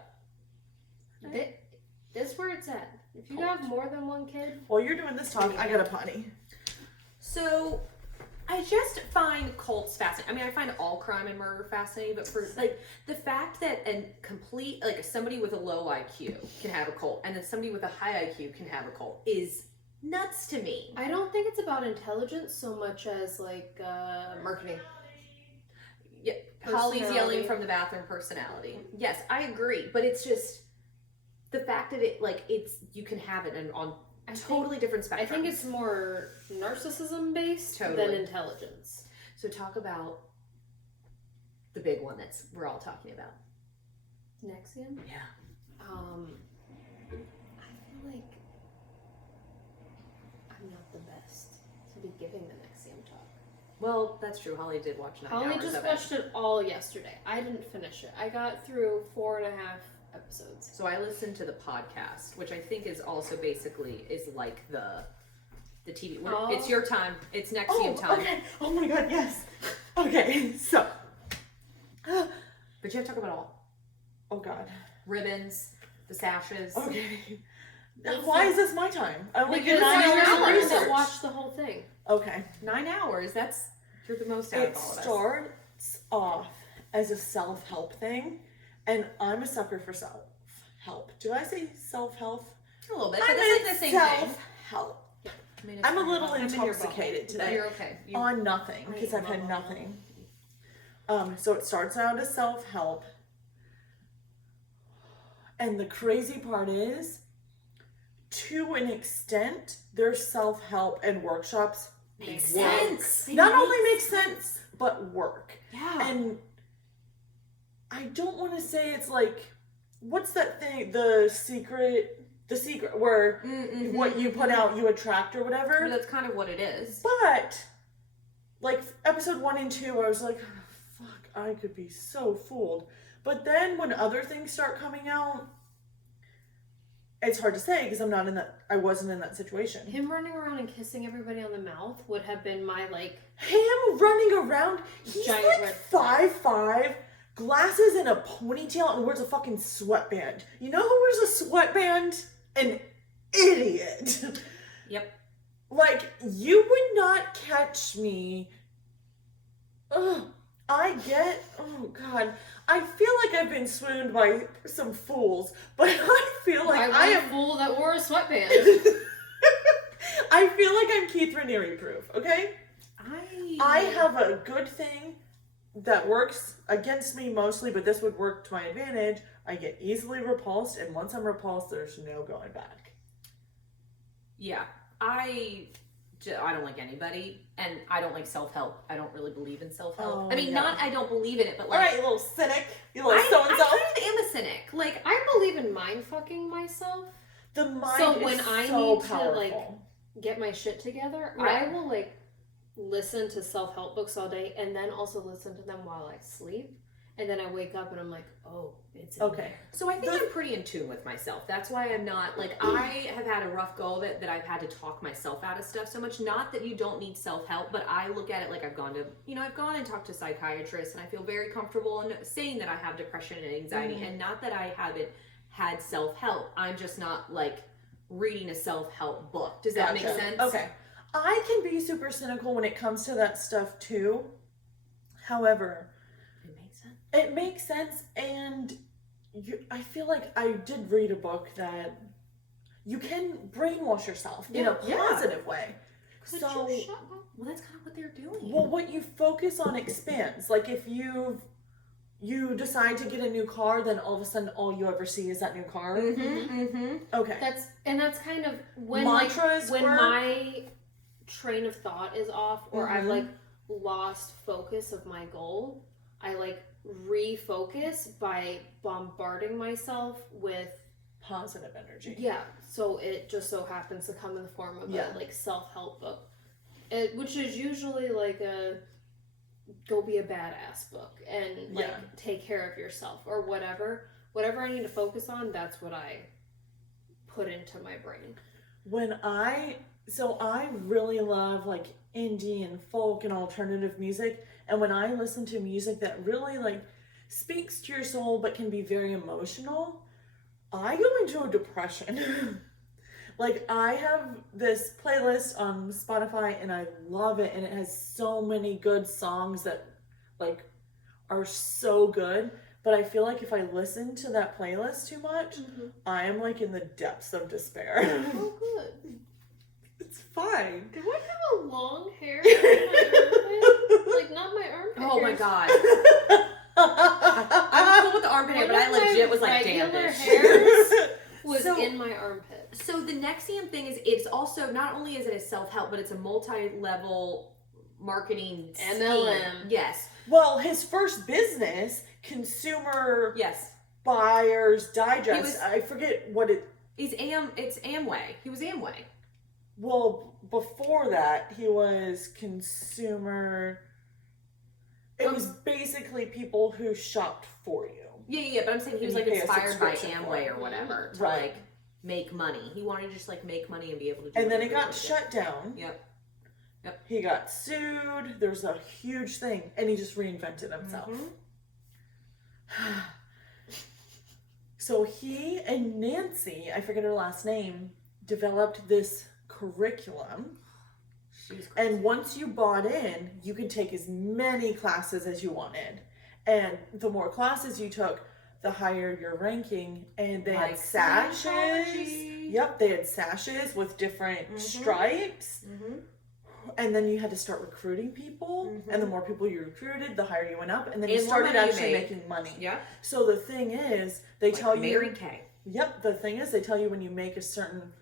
This is where it's at. If you Cult. have more than one kid, While you're doing this talk, I got a potty. So I just find cults fascinating. I mean, I find all crime and murder fascinating, but for like the fact that somebody with a low IQ can have a cult and then somebody with a high IQ can have a cult is nuts to me. I don't think it's about intelligence so much as like marketing. Yeah, Holly's Personality. yelling from the bathroom. Personality. Yes, I agree, but it's just the fact that you can have it on totally different spectrums. I think it's more narcissism based Totally. than intelligence. So talk about the big one we're all talking about. Nexium? Yeah. I feel like I'm not the best to be giving the Nexium talk. Well, that's true. Holly did watch 9 Holly hours just of watched it all yesterday. I didn't finish it. I got through 4.5 episodes. So I listened to the podcast, which I think is also basically is like the TV. Oh. It's your time. It's Nexium time. Okay. Oh my god, yes. Okay, so. But you have to talk about all. Oh god. Ribbons, the sashes. Okay. Why is this my time? I only Because get 9 you're hours the of one that research. watched the whole thing. Okay. 9 hours. You're the most out It of all of us. starts off as a self-help thing, and I'm a sucker for self-help. Do I say self-help? A little bit, but I that's meant like the same thing. self-help. I mean, it's I'm a fine. little I'm in your intoxicated bubble. today. No, you're okay. On nothing, because I've had nothing. So it starts out as self-help. And the crazy part is, to an extent, their self-help and workshops Makes work. sense. Not only make sense, but work. Yeah. And I don't want to say it's like, what's that thing? The secret where what you put out, you attract or whatever. But that's kind of what it is. But, like, episode 1 and 2, I was like, oh, fuck, I could be so fooled. But then when other things start coming out, it's hard to say because I wasn't in that situation. Him running around and kissing everybody on the mouth would have been my, like... Him running around, he's Giant like red 5'5", glasses and a ponytail, and wears a fucking sweatband. You know who wears a sweatband? An idiot. Yep. Like, you would not catch me. Ugh. Oh God, I feel like I've been swooned by some fools, but I feel like I am a fool that wore a sweatband. I feel like I'm Keith Raniere proof, okay? I have a good thing that works against me mostly, but this would work to my advantage. I get easily repulsed, and once I'm repulsed, there's no going back. Yeah. I don't like anybody, and I don't like self-help. I don't really believe in self-help. Oh, I mean, yeah. not I don't believe in it, but like... All right, you little cynic. You little I so-and-so. kind of am a cynic. Like, I believe in mind-fucking myself. The mind So is when I so need powerful. to, like, get my shit together, Right. I will, like, listen to self-help books all day and then also listen to them while I sleep. And then I wake up and I'm like, oh, it's in Okay. there. so I think I'm pretty in tune with myself. That's why I'm not, like, I have had a rough go of it that I've had to talk myself out of stuff so much. Not that you don't need self-help, but I look at it like I've gone and talked to psychiatrists, and I feel very comfortable in saying that I have depression and anxiety, and not that I haven't had self-help. I'm just not, like, reading a self-help book. Does that make sense? Okay. I can be super cynical when it comes to that stuff too. However, it makes sense, and I feel like I did read a book that you can brainwash yourself in a positive way. Could So, you shut up? Well, that's kind of what they're doing. well, what you focus on expands. Like if you decide to get a new car, then all of a sudden all you ever see is that new car. Okay. That's kind of when Mantras when work. my train of thought is off, or I've like lost focus of my goal. I like refocus by bombarding myself with Positive energy. Yeah, so it just so happens to come in the form of a like self-help book, which is usually like a go be a badass book and like take care of yourself or whatever I need to focus on. That's what I put into my brain. I really love like indie and folk and alternative music, and when I listen to music that really like speaks to your soul but can be very emotional, I go into a depression. Like I have this playlist on Spotify and I love it, and it has so many good songs that like are so good, but I feel like if I listen to that playlist too much, I am like in the depths of despair. Oh, good. It's fine. Do I have a long hair in my armpit? Like not my armpit. Oh my hairs. god. I'm cool with the armpit hair, but I legit was like, damn regular this. hairs was in my armpit. So the Nexium thing is, it's also, not only is it a self-help, but it's a multi-level marketing MLM. scheme. Yes. Well, his first business, Consumer Yes. Buyers Digest, I forget what it... It's Amway. He was Amway. Well, before that, he was consumer. It was basically people who shopped for you. Yeah, but I'm saying he was And like you pay a inspired by subscription for Amway it. or whatever to Right. like make money. He wanted to just like make money and be able to do And then it whatever got he shut down. Yep. He got sued. There was a huge thing, and he just reinvented himself. Mhm. So he and Nancy, I forget her last name, developed this curriculum. She's crazy. And once you bought in, you could take as many classes as you wanted. And the more classes you took, the higher your ranking. And they Like had sashes. Scientology. Yep, they had sashes with different stripes. Mhm. And then you had to start recruiting people. Mhm. And the more people you recruited, the higher you went up. And then And you the started more money you actually made. making money. Yeah. So the thing is, they Like tell you. Mary Kay. Yep, the thing is, they tell you when you make a certain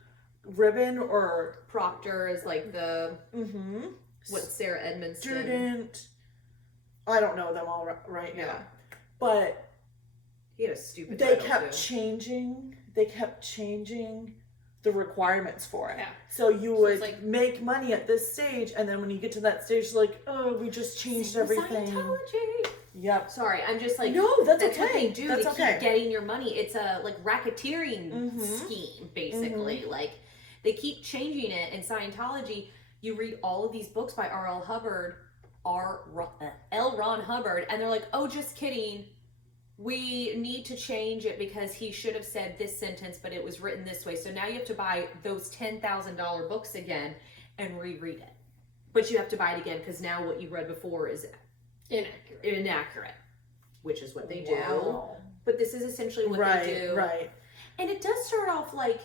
ribbon or. Proctor is like the Mm-hmm. what Sarah Edmonds did. Student. I don't know them all right now. Yeah. But He had a stupid they title, kept too. changing. They kept changing the requirements for it. Yeah. So you So would it's like- make money at this stage, and then when you get to that stage, like, oh, we just changed Same with everything. Scientology. Yep. Sorry, I'm just like No, that's what okay. they do. That's They okay. keep getting your money. It's a like racketeering Mhm. scheme, basically. Like they keep changing it. In Scientology, you read all of these books by L. Ron Hubbard, and they're like, "Oh, just kidding. We need to change it because he should have said this sentence, but it was written this way. So now you have to buy those $10,000 books again and reread it. But you have to buy it again because now what you read before is inaccurate, which is what they do. Wow. But this is essentially what they do. Right. And it does start off like,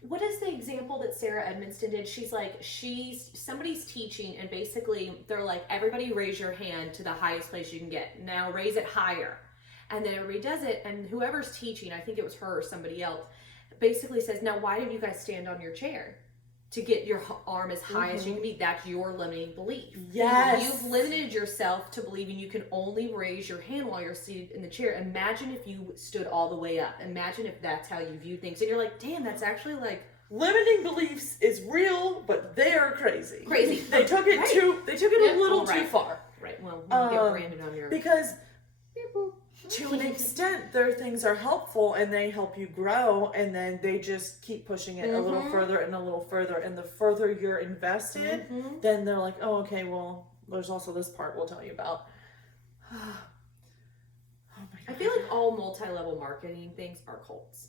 what is the example that Sarah Edmonston did? She's like, somebody's teaching, and basically they're like, everybody raise your hand to the highest place you can get. Now raise it higher. And then everybody does it, and whoever's teaching, I think it was her or somebody else, basically says, now why did you guys stand on your chair? To get your arm as high as you can be. That's your limiting belief. Yes. You've limited yourself to believing you can only raise your hand while you're seated in the chair. Imagine if you stood all the way up. Imagine if that's how you view things. And you're like, damn, that's actually like... Limiting beliefs is real, but they are crazy. Crazy. They took it Right. a little Well, too right. far. Right, well, you get branded on your... Because to an extent, their things are helpful and they help you grow, and then they just keep pushing it a little further and a little further. And the further you're invested, then they're like, oh, okay, well, there's also this part we'll tell you about. Oh my God. I feel like all multi-level marketing things are cults.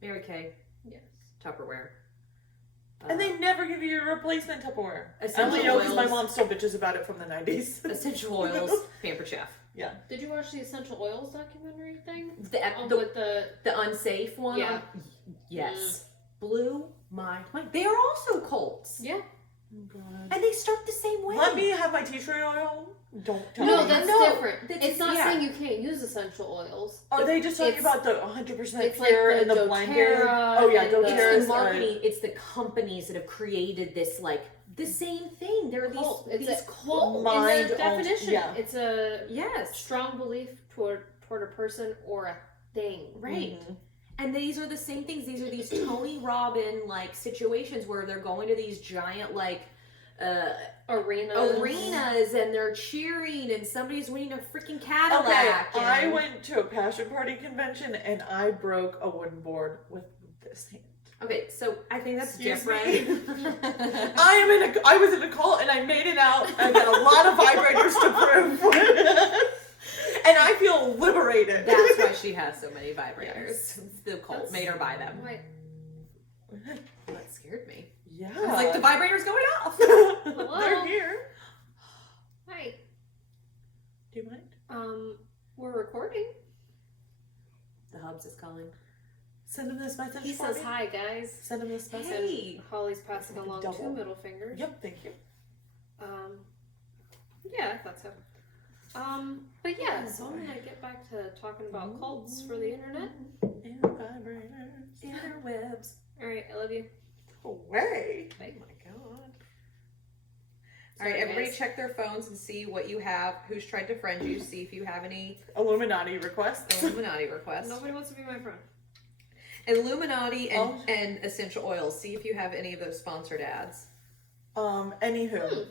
Mary Kay, Yes. Tupperware. And they never give you your replacement Tupperware. I Essential only know because my oils. mom still bitches about it from the 90s. Essential oils, Pampered Chef. Yeah. Did you watch the Essential Oils documentary thing? The With the unsafe one? Yeah. Yes. Blew my mind. They are also cults. yeah. Oh, God. And they start the same way. Let me have my tea tree oil. Don't tell No, me. that's No, different. that's- It's not yeah. saying you can't use essential oils. Are they just talking It's- about the 100% it's like pure the and the doTERRA blended? Oh yeah, and the- doTERRA It's is the marketing. It's the companies that have created this, like, the same thing. There are Cult. these It's cults. in Mind the definition. yeah. It's a Yes. strong belief toward a person or a thing. Right. And these are the same things. These are these Tony Robbins, like, situations where they're going to these giant, like, arenas and they're cheering and somebody's winning a freaking Okay, Cadillac. I and- went to a passion party convention and I broke a wooden board with this hand. Okay, so I think that's Excuse different. I was in a cult and I made it out. I got a lot of vibrators to prove. And I feel liberated. That's why she has so many vibrators. Yes. The cult That's- made her buy them. Why- That scared me. Yeah. I was like, the vibrator's going off. They're here. Hi. Do you mind? We're recording. The Hubs is calling. Send him this message. He for says me. hi, guys. Send him this message. Hey. Holly's passing along Double. 2 middle fingers. Yep, thank you. Yeah, I thought so. But yeah, so I'm gonna get back to talking about cults for the internet. And vibrators. Interwebs. Alright, I love you. Away. Oh my god. All Sorry, right, everybody guys. check their phones and see what you have, who's tried to friend you, see if you have any Illuminati requests. Illuminati requests. Nobody wants to be my friend. Illuminati and essential oils. See if you have any of those sponsored ads. Anywho.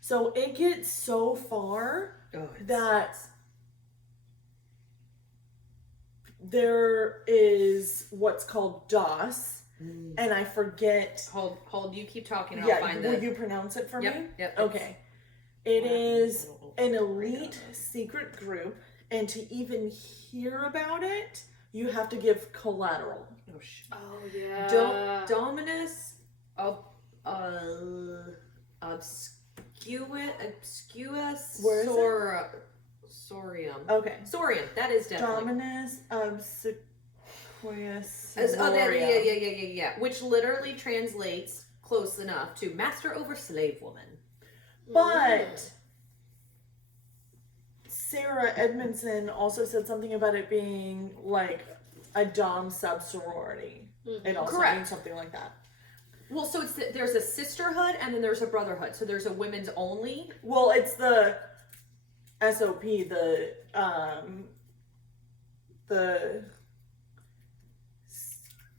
So it gets so far that there is what's called DOS, and I forget. Hold. You keep talking. And I'll find will you pronounce it for me? Yep. Okay. It is an elite secret group, and to even hear about it, you have to give collateral. Oh yeah. Dominus Sorium. Okay. Sorium. That is definitely. Dominus obsequious. Yeah. Which literally translates close enough to master over slave woman. But Sarah Edmondson also said something about it being like a dom sub sorority. It also means something like that. Well, so there's a sisterhood and then there's a brotherhood. So there's a women's only. Well, it's the SOP, the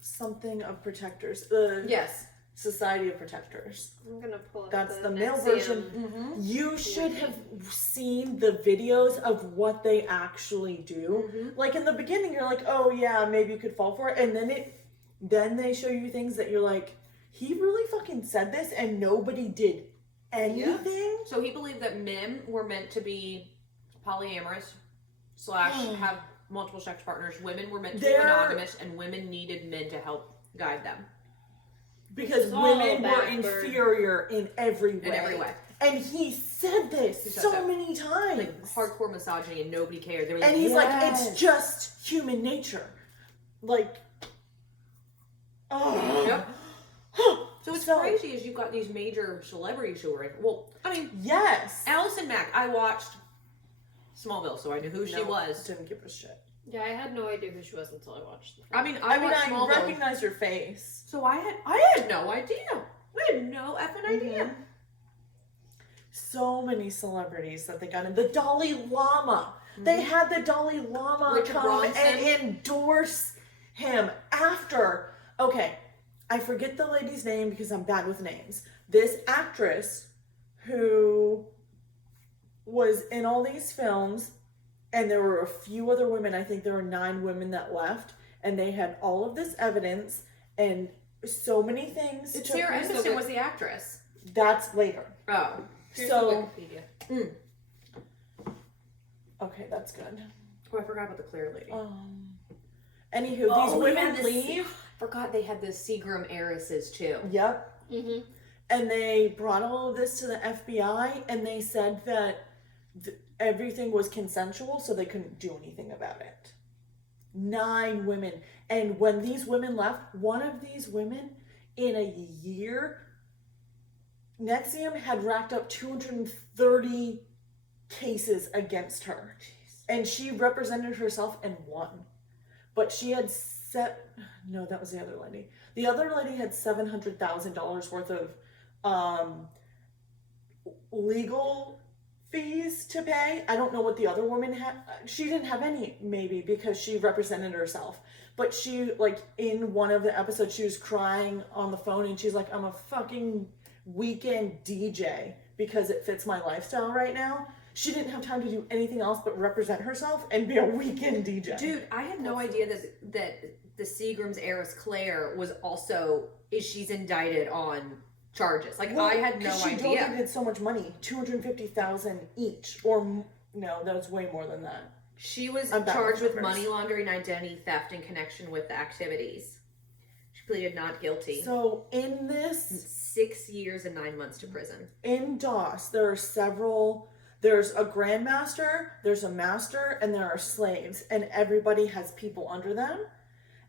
something of protectors. Yes. Society of Protectors. I'm gonna pull up. That's the male version. You should have seen the videos of what they actually do. Like in the beginning, you're like, "Oh yeah, maybe you could fall for it," and then they show you things that you're like, "He really fucking said this, and nobody did anything." Yeah. So he believed that men were meant to be polyamorous / have multiple sex partners. Women were meant to be monogamous, and women needed men to help guide them. Because women were inferior in every way. In every way. And he said this so many times. Like hardcore misogyny and nobody cared. They were and he's like, it's just human nature. Like, oh. Yep. So it's crazy as you've got these major celebrities who are in. Well, I mean, yes. Allison Mack, I watched Smallville, so I knew who she was. Didn't give a shit. Yeah, I had no idea who she was until I watched the film. I mean, I recognize your face. So I had no idea. We had no effing idea. So many celebrities that they got in. The Dalai Lama. They had the Dalai Lama come and endorse him after. Okay, I forget the lady's name because I'm bad with names. This actress who was in all these films, and there were a few other women. I think there were 9 women that left, and they had all of this evidence and so many things. Sarah Edmondson was the actress. That's later. Oh. So, okay, that's good. Oh, I forgot about the Claire lady. Anywho, these women leave. Forgot they had the Seagram heiresses too. Yep. And they brought all of this to the FBI, and they said that everything was consensual, so they couldn't do anything about it. 9 women. And when these women left, one of these women in a year, Nexium had racked up 230 cases against her. Jeez. And she represented herself and won. But she had no, that was the other lady. The other lady had $700,000 worth of legal fees to pay. I don't know what the other woman had. She didn't have any, maybe, because she represented herself. But she, like, in one of the episodes, she was crying on the phone, and she's like, I'm a fucking weekend DJ because it fits my lifestyle right now. She didn't have time to do anything else but represent herself and be a weekend DJ. Dude, I had no idea that the Seagram's heiress Claire was also, she's indicted on charges. Like, I had no idea. She donated so much money, $250,000 each, or no, that was way more than that. She was charged with money laundering, identity theft in connection with the activities. She pleaded not guilty. So in this, 6 years and 9 months to prison. In DOS, there are several. There's a grandmaster, there's a master, and there are slaves, and everybody has people under them.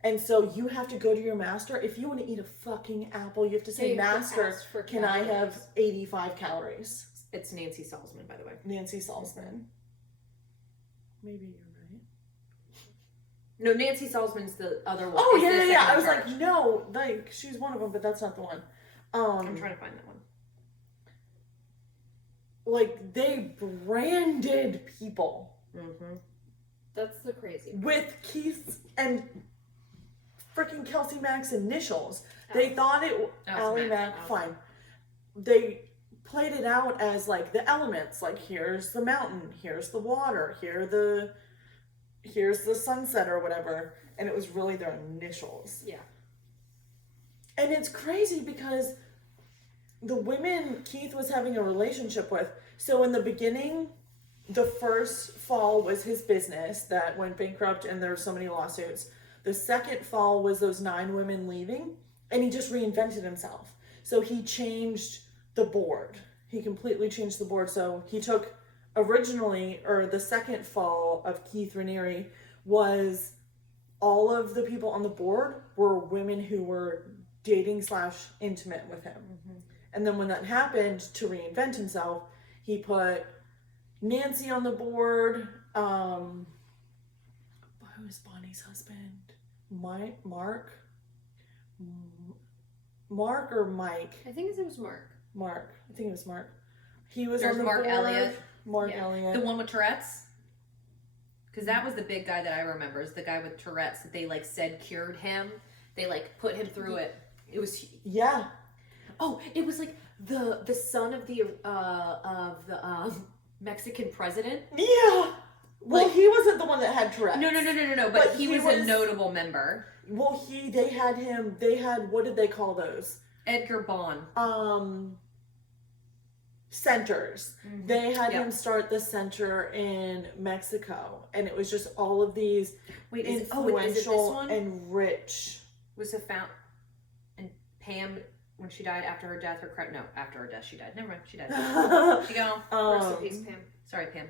And so you have to go to your master. If you want to eat a fucking apple, you have to say, Master, can I have 85 calories? It's Nancy Salzman, by the way. Nancy Salzman. Maybe you're right. No, Nancy Salzman's the other one. Oh, yeah. I was like, no, like, she's one of them, but that's not the one. I'm trying to find that one. Like, they branded people. That's the crazy part. With keys and freaking Kelsey Mack's initials. They thought it Allie Mack, fine. They played it out as like the elements, like here's the mountain, here's the water, here's the sunset or whatever, and it was really their initials. Yeah. And it's crazy because the women Keith was having a relationship with, so in the beginning, the first fall was his business that went bankrupt and there were so many lawsuits. The second fall was those 9 women leaving, and he just reinvented himself. So he changed the board. He completely changed the board. So he took the second fall of Keith Raniere was all of the people on the board were women who were dating / intimate with him. Mm-hmm. And then when that happened, to reinvent himself, he put Nancy on the board. Who was Bonnie's husband? Mark or Mike? I think his name was Mark. I think it was Mark. He was There's on the Mark board. Elliott. Mark Elliott. The one with Tourette's? Because that was the big guy that I remember. Is the guy with Tourette's that they like said cured him. They like put him through it. It was Oh, it was like the son of the Mexican president. Yeah. Well, he wasn't the one that had Tourette's. No. But he was a notable member. Well, they had, what did they call those? Edgar Bond. Centers. Mm-hmm. They had him start the center in Mexico, and it was just all of these influential and rich. Was it found? And Pam, when she died after her death, after her death she died. Never mind, she died. She gone. Rest in peace, Pam. Sorry, Pam.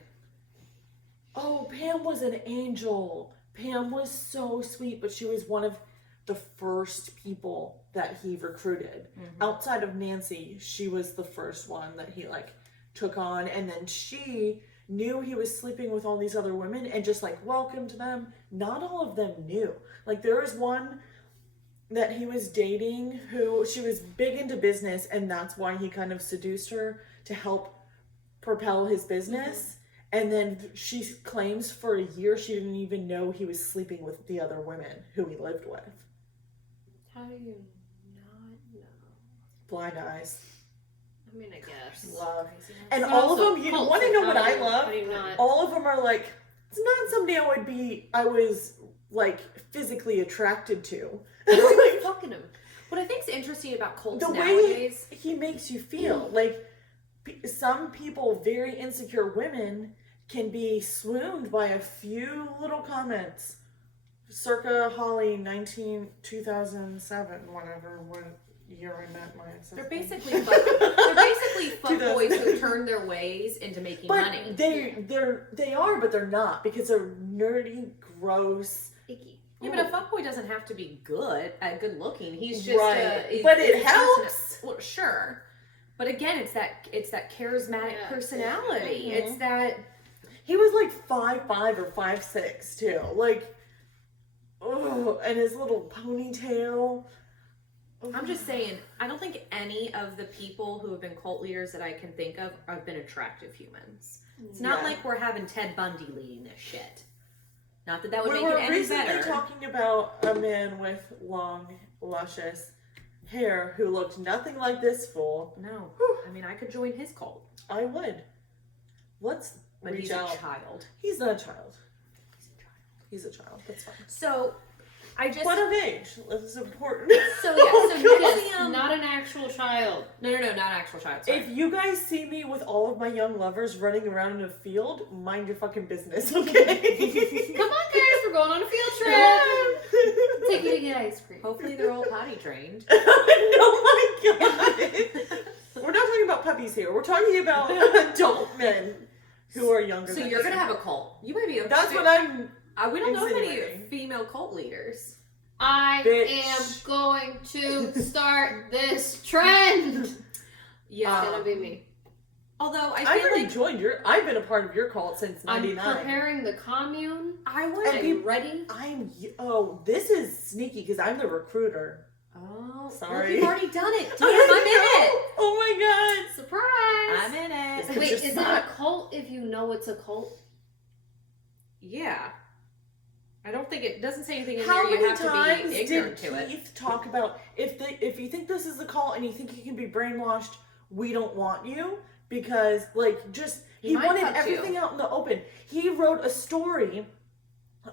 Oh, Pam was an angel. Pam was so sweet, but she was one of the first people that he recruited. Mm-hmm. Outside of Nancy, she was the first one that he like took on, and then she knew he was sleeping with all these other women and just like welcomed them. Not all of them knew. Like there was one that he was dating who she was big into business, and that's why he kind of seduced her to help propel his business. Mm-hmm. And then she claims for a year she didn't even know he was sleeping with the other women who he lived with. How do you not know? Blind eyes. I mean, I guess. Love. And all of them, you want to know what I love? All of them are like, it's not somebody I was like physically attracted to. Like fucking him. What I think is interesting about cults nowadays, way he makes you feel like some people, very insecure women, can be swooned by a few little comments. Circa Holly 2007, whatever, what year I met my sister. They're basically fuckboys who turn their ways into making money. They are, but they're not, because they're nerdy, gross, icky. Yeah, but a fuckboy doesn't have to be good looking. He's just right. But it helps. Well, sure. But again, it's that charismatic personality. Mm-hmm. It's that he was like 5'5" or 5'6" too. Like, and his little ponytail. I'm just saying, I don't think any of the people who have been cult leaders that I can think of have been attractive humans. It's not like we're having Ted Bundy leading this shit. Not that would make it any better. We're recently talking about a man with long, luscious hair who looked nothing like this fool. No. I mean, I could join his cult. I would. But he's a child. He's not a child. He's a child. That's fine. So, What of age? This is important. So not an actual child. No, not an actual child. Sorry. If you guys see me with all of my young lovers running around in a field, mind your fucking business, okay? Come on, guys, we're going on a field trip. Take you to get ice cream. Hopefully they're all potty trained. Oh my god. We're not talking about puppies here. We're talking about adult men who are younger than So you're going to have a cult. You might be a That's what I'm we don't know any female cult leaders. I am going to start this trend. Yeah. It's going to be me. Although I've already joined I've been a part of your cult since '99. I'm preparing the commune. I was. Are you ready? This is sneaky because I'm the recruiter. Oh, sorry. Look, you've already done it. Damn, I'm in it. Oh my god. Surprise. I'm in it. Wait, is it a cult if you know it's a cult? Yeah. I don't think it doesn't say anything in How there. You many have to times be ignorant did to it. Keith talk about if you think this is a cult and you think you can be brainwashed, we don't want you, because like just he might wanted fuck everything you. out in the open. He wrote a story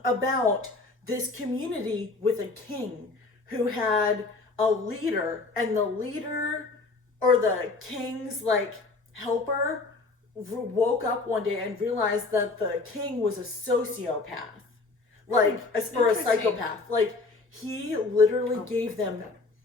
about this community with a king who had a leader, and the leader or the king's like helper woke up one day and realized that the king was a sociopath, like or a interesting. psychopath. Like he literally Oh. gave them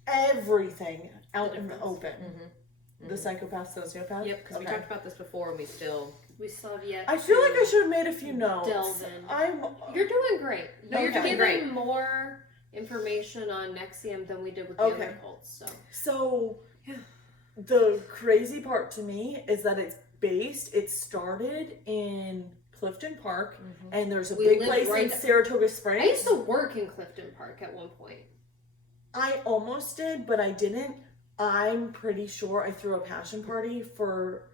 everything out in the difference. open. Mm-hmm. The psychopath, sociopath. Yep, because we Okay. talked about this before, and we still. We still have yet. I feel like to I should have made a few notes. delve in. I'm. You're doing great. No, you're You're doing giving great. more information on Nexium than we did with the Okay. other cults. So So, Yeah. the crazy part to me is that it started in Clifton Park, and there's a We big lived place right in there. Saratoga Springs. I used to work in Clifton Park at one point. I almost did, but I didn't. I'm pretty sure I threw a passion party for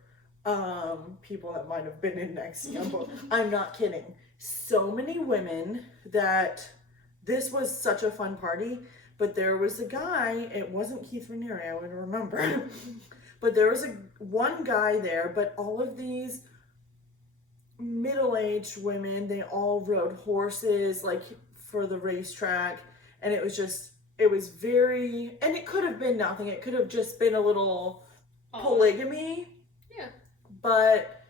people that might have been in Nexium, but I'm not kidding. So many women that this was such a fun party, but there was a guy, it wasn't Keith Raniere, I would remember, but there was one guy there, but all of these middle-aged women, they all rode horses like for the racetrack, and it was very, and it could have been nothing, it could have just been a little polygamy. Yeah. But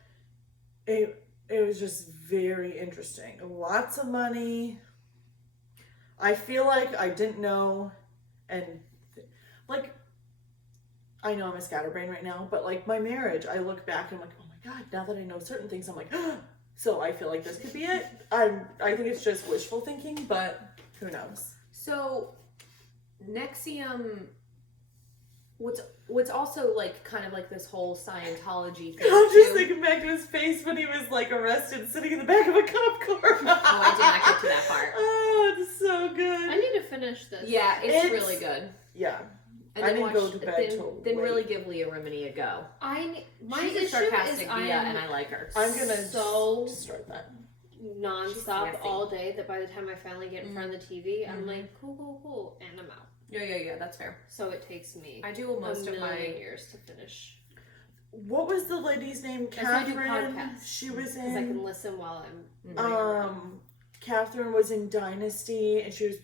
it was just very interesting. Lots of money. I feel like I didn't know, and like I know I'm a scatterbrain right now, but like my marriage, I look back and I'm like, oh my god, now that I know certain things, I'm like, so I feel like this could be it. I think it's just wishful thinking, but who knows? So, Nexium. What's also like kind of like this whole Scientology thing. I'm just too. thinking back to his face when he was like arrested, sitting in the back of a cop car. Oh, I did not get to that part. Oh, it's so good. I need to finish this. Yeah, it's It's- really good. Yeah. And I then didn't go to bed till then late. really give Leah Remini a go. My She's a issue sarcastic is Leah, I'm and I like her. I'm gonna so start that. nonstop She's all day that by the time I finally get in front of the TV, I'm Mhm. like, cool, and I'm out. Yeah, that's fair. So it takes me I do most a of million my. years to finish. What was the lady's name? That's why I do Catherine. podcasts. She was Because I can in. listen while I'm Catherine was in Dynasty, and she was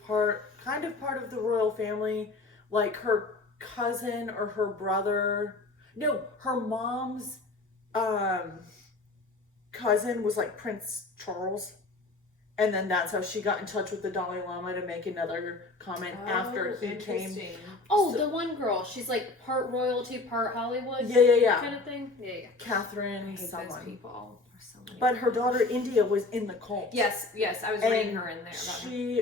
kind of part of the royal family. Like her cousin or her brother. No, her mom's cousin was like Prince Charles. And then that's how she got in touch with the Dalai Lama to make another comment after he came. Oh, So- the one girl. She's like part royalty, part Hollywood. Yeah. Kind of thing. Yeah. Catherine, I hate those someone. people. There's so many. But her daughter India was in the cult. yes, I was reading her in there about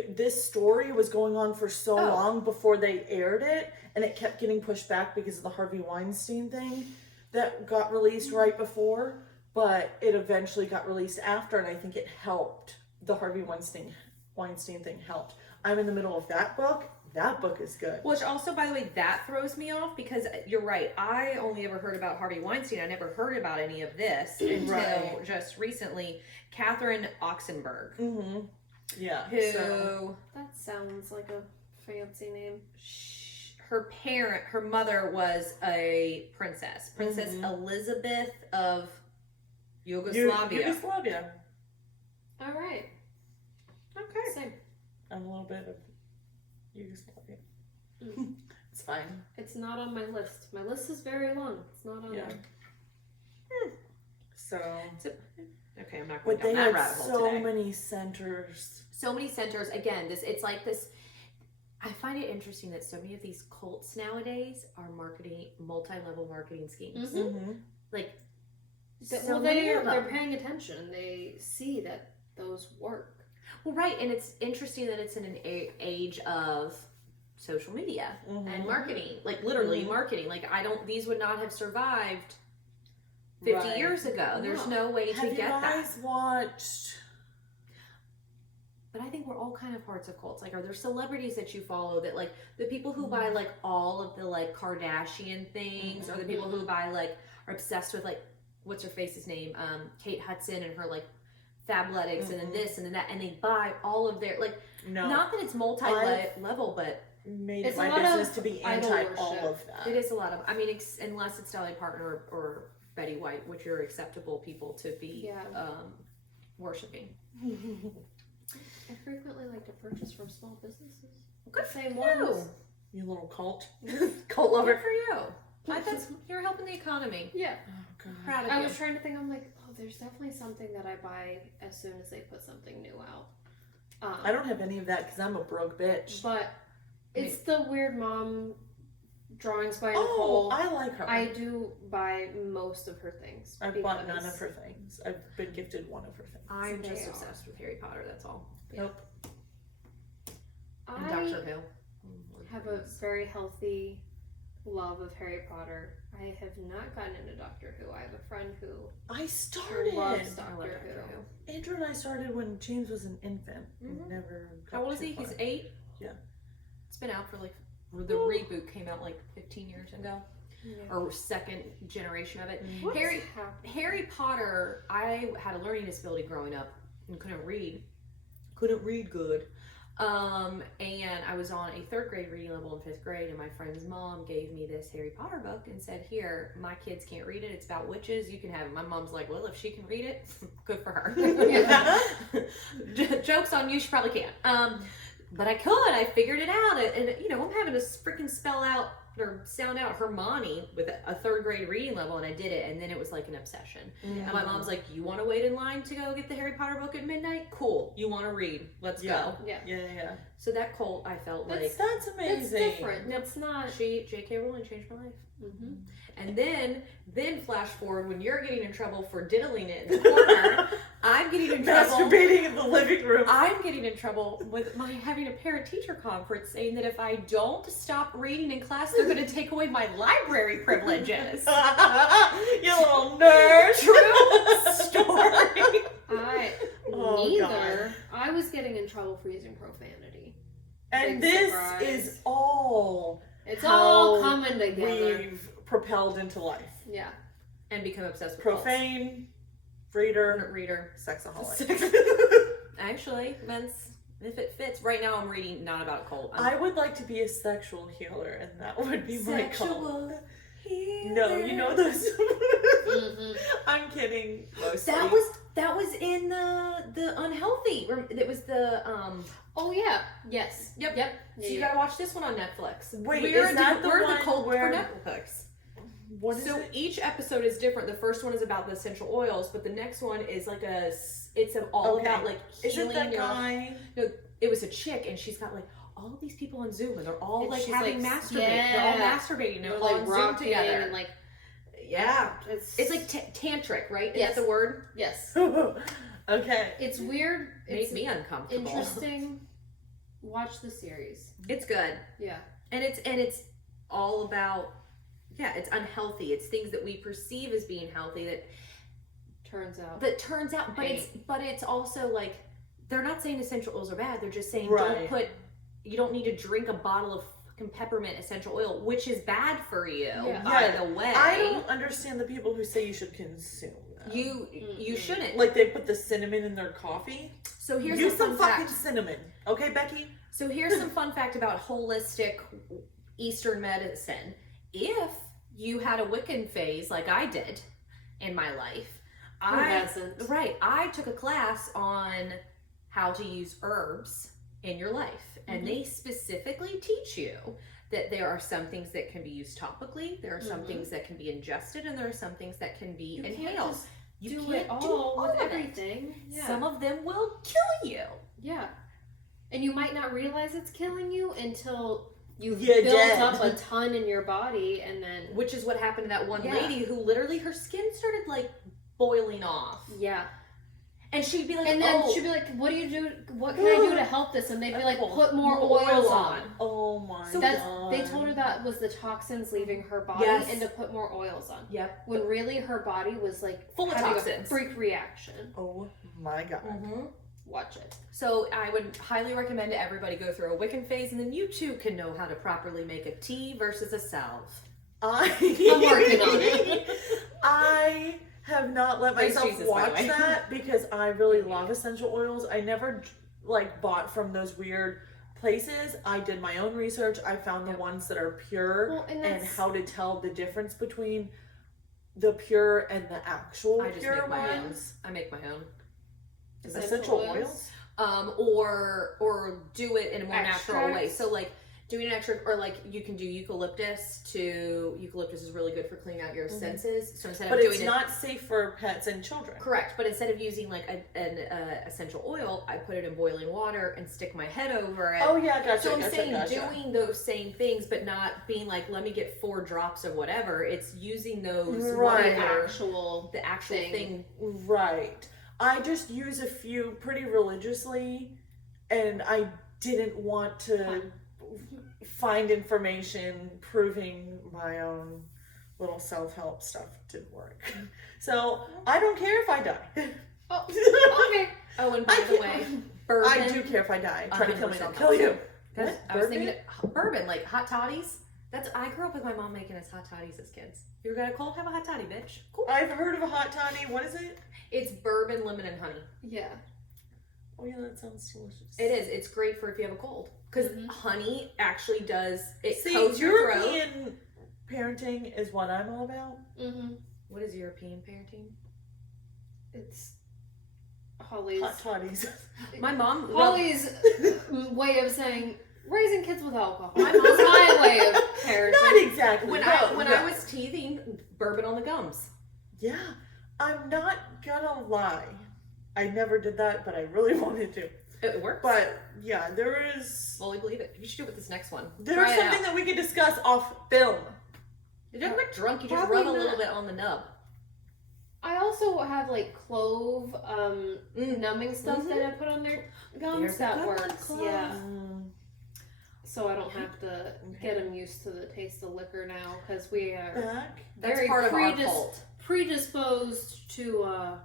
her. This story was going on for so Oh. long before they aired it, and it kept getting pushed back because of the Harvey Weinstein thing that got released right before, but it eventually got released after, and I think it helped. The Harvey Weinstein thing helped. I'm in the middle of that book. That book is good. Which also, by the way, that throws me off because you're right. I only ever heard about Harvey Weinstein. I never heard about any of this until Right. just recently. Catherine Oxenberg, Mm-hmm. Yeah. who So, That sounds like a fancy name. her mother was a princess, Princess Elizabeth of Yugoslavia. Yugoslavia. All right. Okay. Same. I'm a little bit of Yugoslavia. Mm. It's fine. It's not on my list. My list is very long. It's not on Yeah. there. So, Okay, I'm not going but they down that had rabbit hole so today. many centers. So many centers. Again, it's like this. I find it interesting that so many of these cults nowadays are multi-level marketing schemes. Mhm. Mm-hmm. Like, Well, so many of they're them. paying attention. They see that those work. Well, right, and it's interesting that it's in an age of social media and marketing, like literally marketing. Like these would not have survived 50 Right. years ago. There's No. no way Have to you get guys that. watched? But I think we're all kind of parts of cults. Like, are there celebrities that you follow that, like, the people who buy like all of the like Kardashian things, or the people who buy like are obsessed with like what's her face's name, Kate Hudson and her like Fabletics and then this and then that, and they buy all of their No. not that it's multi-level, but Made It's it a my lot business of to be idol anti all worship. of that. it is a lot of. I mean, unless it's Dolly Parton or Betty White, which are acceptable people to be worshiping. I frequently like to purchase from small businesses. Good Same for ones. You little cult. Cult lover for you. You're helping the economy. Yeah. Oh, God. Proud of I you. was trying to think, I'm like, oh, there's definitely something that I buy as soon as they put something new out. I don't have any of that because I'm a broke bitch. But it's the Weird Mom drawings by Oh, Nicole. I like her. I do buy most of her things. I've bought because- none of her things. I've been gifted one of her things. I'm They just are. obsessed with Harry Potter. That's all. Nope. And I Doctor Who. have a very healthy love of Harry Potter. I have not gotten into Doctor Who. I have a friend who I started. loves I love Doctor Doctor Who. Who. Andrew and I started when James was an infant. Mhm. Never. How old is he? He's 8? Yeah. It's been out for the reboot came out 15 years ago. Yeah. Or second generation of it. What's Harry happening? Harry Potter, I had a learning disability growing up and couldn't read good. And I was on a 3rd grade reading level in 5th grade, and my friend's mom gave me this Harry Potter book and said, "Here, my kids can't read it. It's about witches. You can have it." My mom's like, "Well, if she can read it, good for her." Joke's on you, she probably can't. But I could. I figured it out, and I'm having to freaking spell out or sound out Hermione with a 3rd grade reading level, and I did it, and then it was like an obsession. And my mom's like, "You want to wait in line to go get the Harry Potter book at midnight? Cool. You want to read? Let's go." Yeah. Yeah. So that cult, I felt like That's amazing. It's different. It's not. J.K. Rowling changed my life. Mm-hmm. And then flash forward when you're getting in trouble for diddling it in the corner. I'm getting in trouble. Masturbating in the living room. I'm getting in trouble with my having a parent-teacher conference saying that if I don't stop reading in class, they're going to take away my library privileges. You little nerd. True story. Oh, Neither. I was getting in trouble for using profanity. And Big this surprise. is all It's how all coming together. we've propelled into life. Yeah. And become obsessed with Profane, cults. reader, reader. sexaholic. Actually, if it fits. Right now I'm reading not about a cult. I would like to be a sexual healer, and that would be my cult. Sexual healer. No, you know those. Mm-hmm. I'm kidding. Mostly. That was in the unhealthy. It was the Oh yeah. Yes. Yep. Yeah, So you yeah. gotta watch this one on Netflix. Wait, we're is that the we're one the cult where- for Netflix. What is So it? each episode is different. The first one is about the essential oils, but the next one is like it's all Okay. about like Isn't healing that your. guy? It was a chick, and she's got like all of these people on Zoom, and they're all And like she's, having like, masturbating. They're all yeah. masturbating. They're They're all like on Zoom rocking together. and like Yeah, it's it's like tantric, right? Is Yes. that the word? yes. Okay. It's weird. Made It's me uncomfortable. interesting. Watch the series. It's good. Yeah. And it's all about it's unhealthy. It's things that we perceive as being healthy Turns out. turns out but it's also like they're not saying essential oils are bad. They're just saying Right. you don't need to drink a bottle of fucking peppermint essential oil, which is bad for you, Yeah. by Yeah, the way. I don't understand the people who say you should consume them. You Mm-mm. shouldn't. Like they put the cinnamon in their coffee. So here's Use some some fun fucking fact. cinnamon, okay, Becky? So here's some fun fact about holistic Eastern medicine. If you had a Wiccan phase like I did in my life, Who hasn't? I took a class on how to use herbs in your life, and they specifically teach you that there are some things that can be used topically, there are some things that can be ingested, and there are some things that can be You can't inhaled. just You do can't it all do all with of it. everything. Yeah. Some of them will kill you. Yeah. And you might not realize it's killing you until you've You're built dead. up a ton in your body and then Which is what happened to that one Yeah. lady who literally her skin started like boiling off. yeah. And she'd be like, And then oh, she'd be like, "What do you do? What can I do to help this?" And they'd be like, "Put more More oils oil on." Oh my So That's god. they told her that was the toxins leaving her body Yes. and to put more oils on. Yep. When really her body was like Full of having toxins. a freak reaction. Oh my god. Watch it. So I would highly recommend to everybody go through a Wiccan phase, and then you too can know how to properly make a tea versus a salve. I'm working on it. I have not let Praise myself Jesus, by the watch way. that because I really love essential oils. I never like bought from those weird places. I did my own research. I found the ones that are pure Well, and and that's- how to tell the difference between the pure and the actual I just pure make my ones. own. I make my own. Essential oils? Or do it in a more natural way. Extracts? So like doing an extra, or like you can do eucalyptus eucalyptus is really good for cleaning out your senses. So instead But of it's doing not safe for pets and children. correct, but instead of using like an essential oil, I put it in boiling water and stick my head over it. Oh yeah, gotcha. So I'm gotcha, saying gotcha. doing those same things, but not being like, let me get 4 drops of whatever. It's using those Right. whatever, the actual thing. Right. I just use a few pretty religiously, and I didn't want to find information proving my own little self-help stuff didn't work. So I don't care if I die. Oh, okay. Oh, and by the way, bourbon. I do care if I die. Try to kill me, 100% don't kill you. Because What? I was Bourbon? thinking bourbon, like hot toddies. I grew up with my mom making us hot toddies as kids. You ever got a cold? Have a hot toddy, bitch. Cool. I've heard of a hot toddy. What is it? It's bourbon, lemon, and honey. Yeah. Oh yeah, that sounds delicious. It is. It's great for if you have a cold. Because honey actually does, it See, coats your throat. European parenting is what I'm all about. Mm-hmm. What is European parenting? It's Holly's Hot toddies. My mom. Holly's way of saying raising kids with alcohol. My That's mom's my way of parenting. Not exactly. When no, I was teething, bourbon on the gums. Yeah, I'm not gonna lie. I never did that, but I really wanted to. It works. But yeah, there is Fully believe it. You should do it with this next one. there's Try it something out. that we could discuss off film. You don't get drunk. You just Probably rub a little not. bit on the nub. I also have like clove numbing stuff Mhm. that I put on their gums. There's a That good one, works. clove. Yeah. Mm, So I don't have to get them used to the taste of liquor now because we are back. That's very part of our cult. predisposed to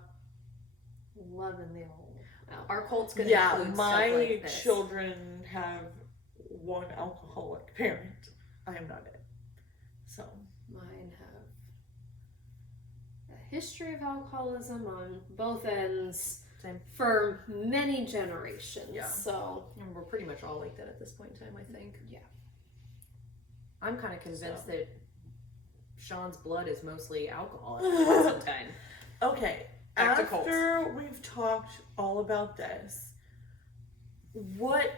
loving the old alcohol. Our cult's gonna Yeah, include my stuff like this. children have one alcoholic parent. I am not it. So Mine have a history of alcoholism on both ends Same. for many generations. Yeah. So And we're pretty much all like that at this point in time, I think. yeah. I'm kind of convinced So. that Sean's blood is mostly alcohol at this point in time. okay. Back to cults. After we've talked all about this, what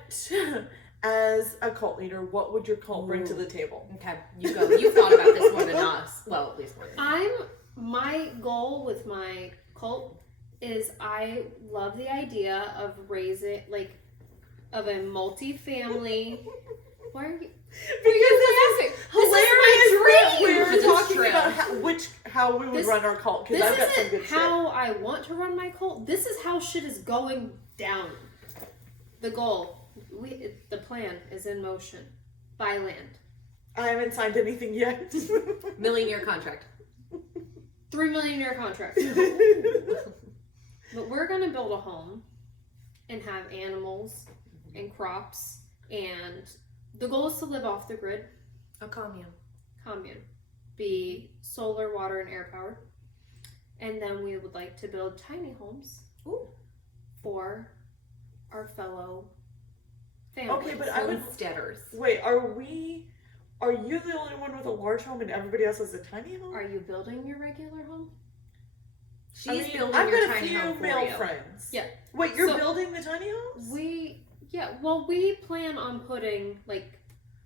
as a cult leader, what would your cult bring to Ooh. the table? Okay, you go. You thought about this more than us. Well, at least more than me. My goal with my cult is I love the idea of raising of a multi-family. Why are you? Because this is hilarious that dream. we're This is talking true. about how we would This- run our cult. Because This I've got some isn't good how I want to run my cult. This is how shit is going down. The goal, the plan is in motion. Buy land. shit. I haven't signed anything yet. $1 million contract. $3 million year contract. But we're gonna build a home and have animals and crops, and the goal is to live off the grid. A commune. Be solar, water, and air powered. And then we would like to build tiny homes Ooh. for our fellow families. Okay, but I would Homesteaders. wait. Are you the only one with a large home and everybody else has a tiny home? Are you building your regular home? She's I mean, building I've your got a tiny few home for male you. friends. Yeah. Wait, you're So- building the tiny homes? We plan on putting like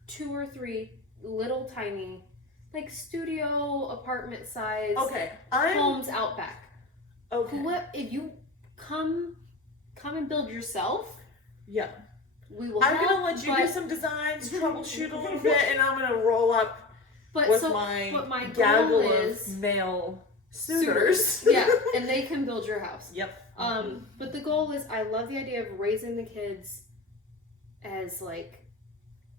2 or 3 little tiny, like studio apartment size Okay, I'm homes out back. okay. What if you come and build yourself? Yeah, We will. I'm help, gonna let you do but- some designs, troubleshoot a little bit, and I'm gonna roll up But with so my what my goal gaggle is of male suitors. yeah, and they can build your house. Yep. But the goal is, I love the idea of raising the kids as like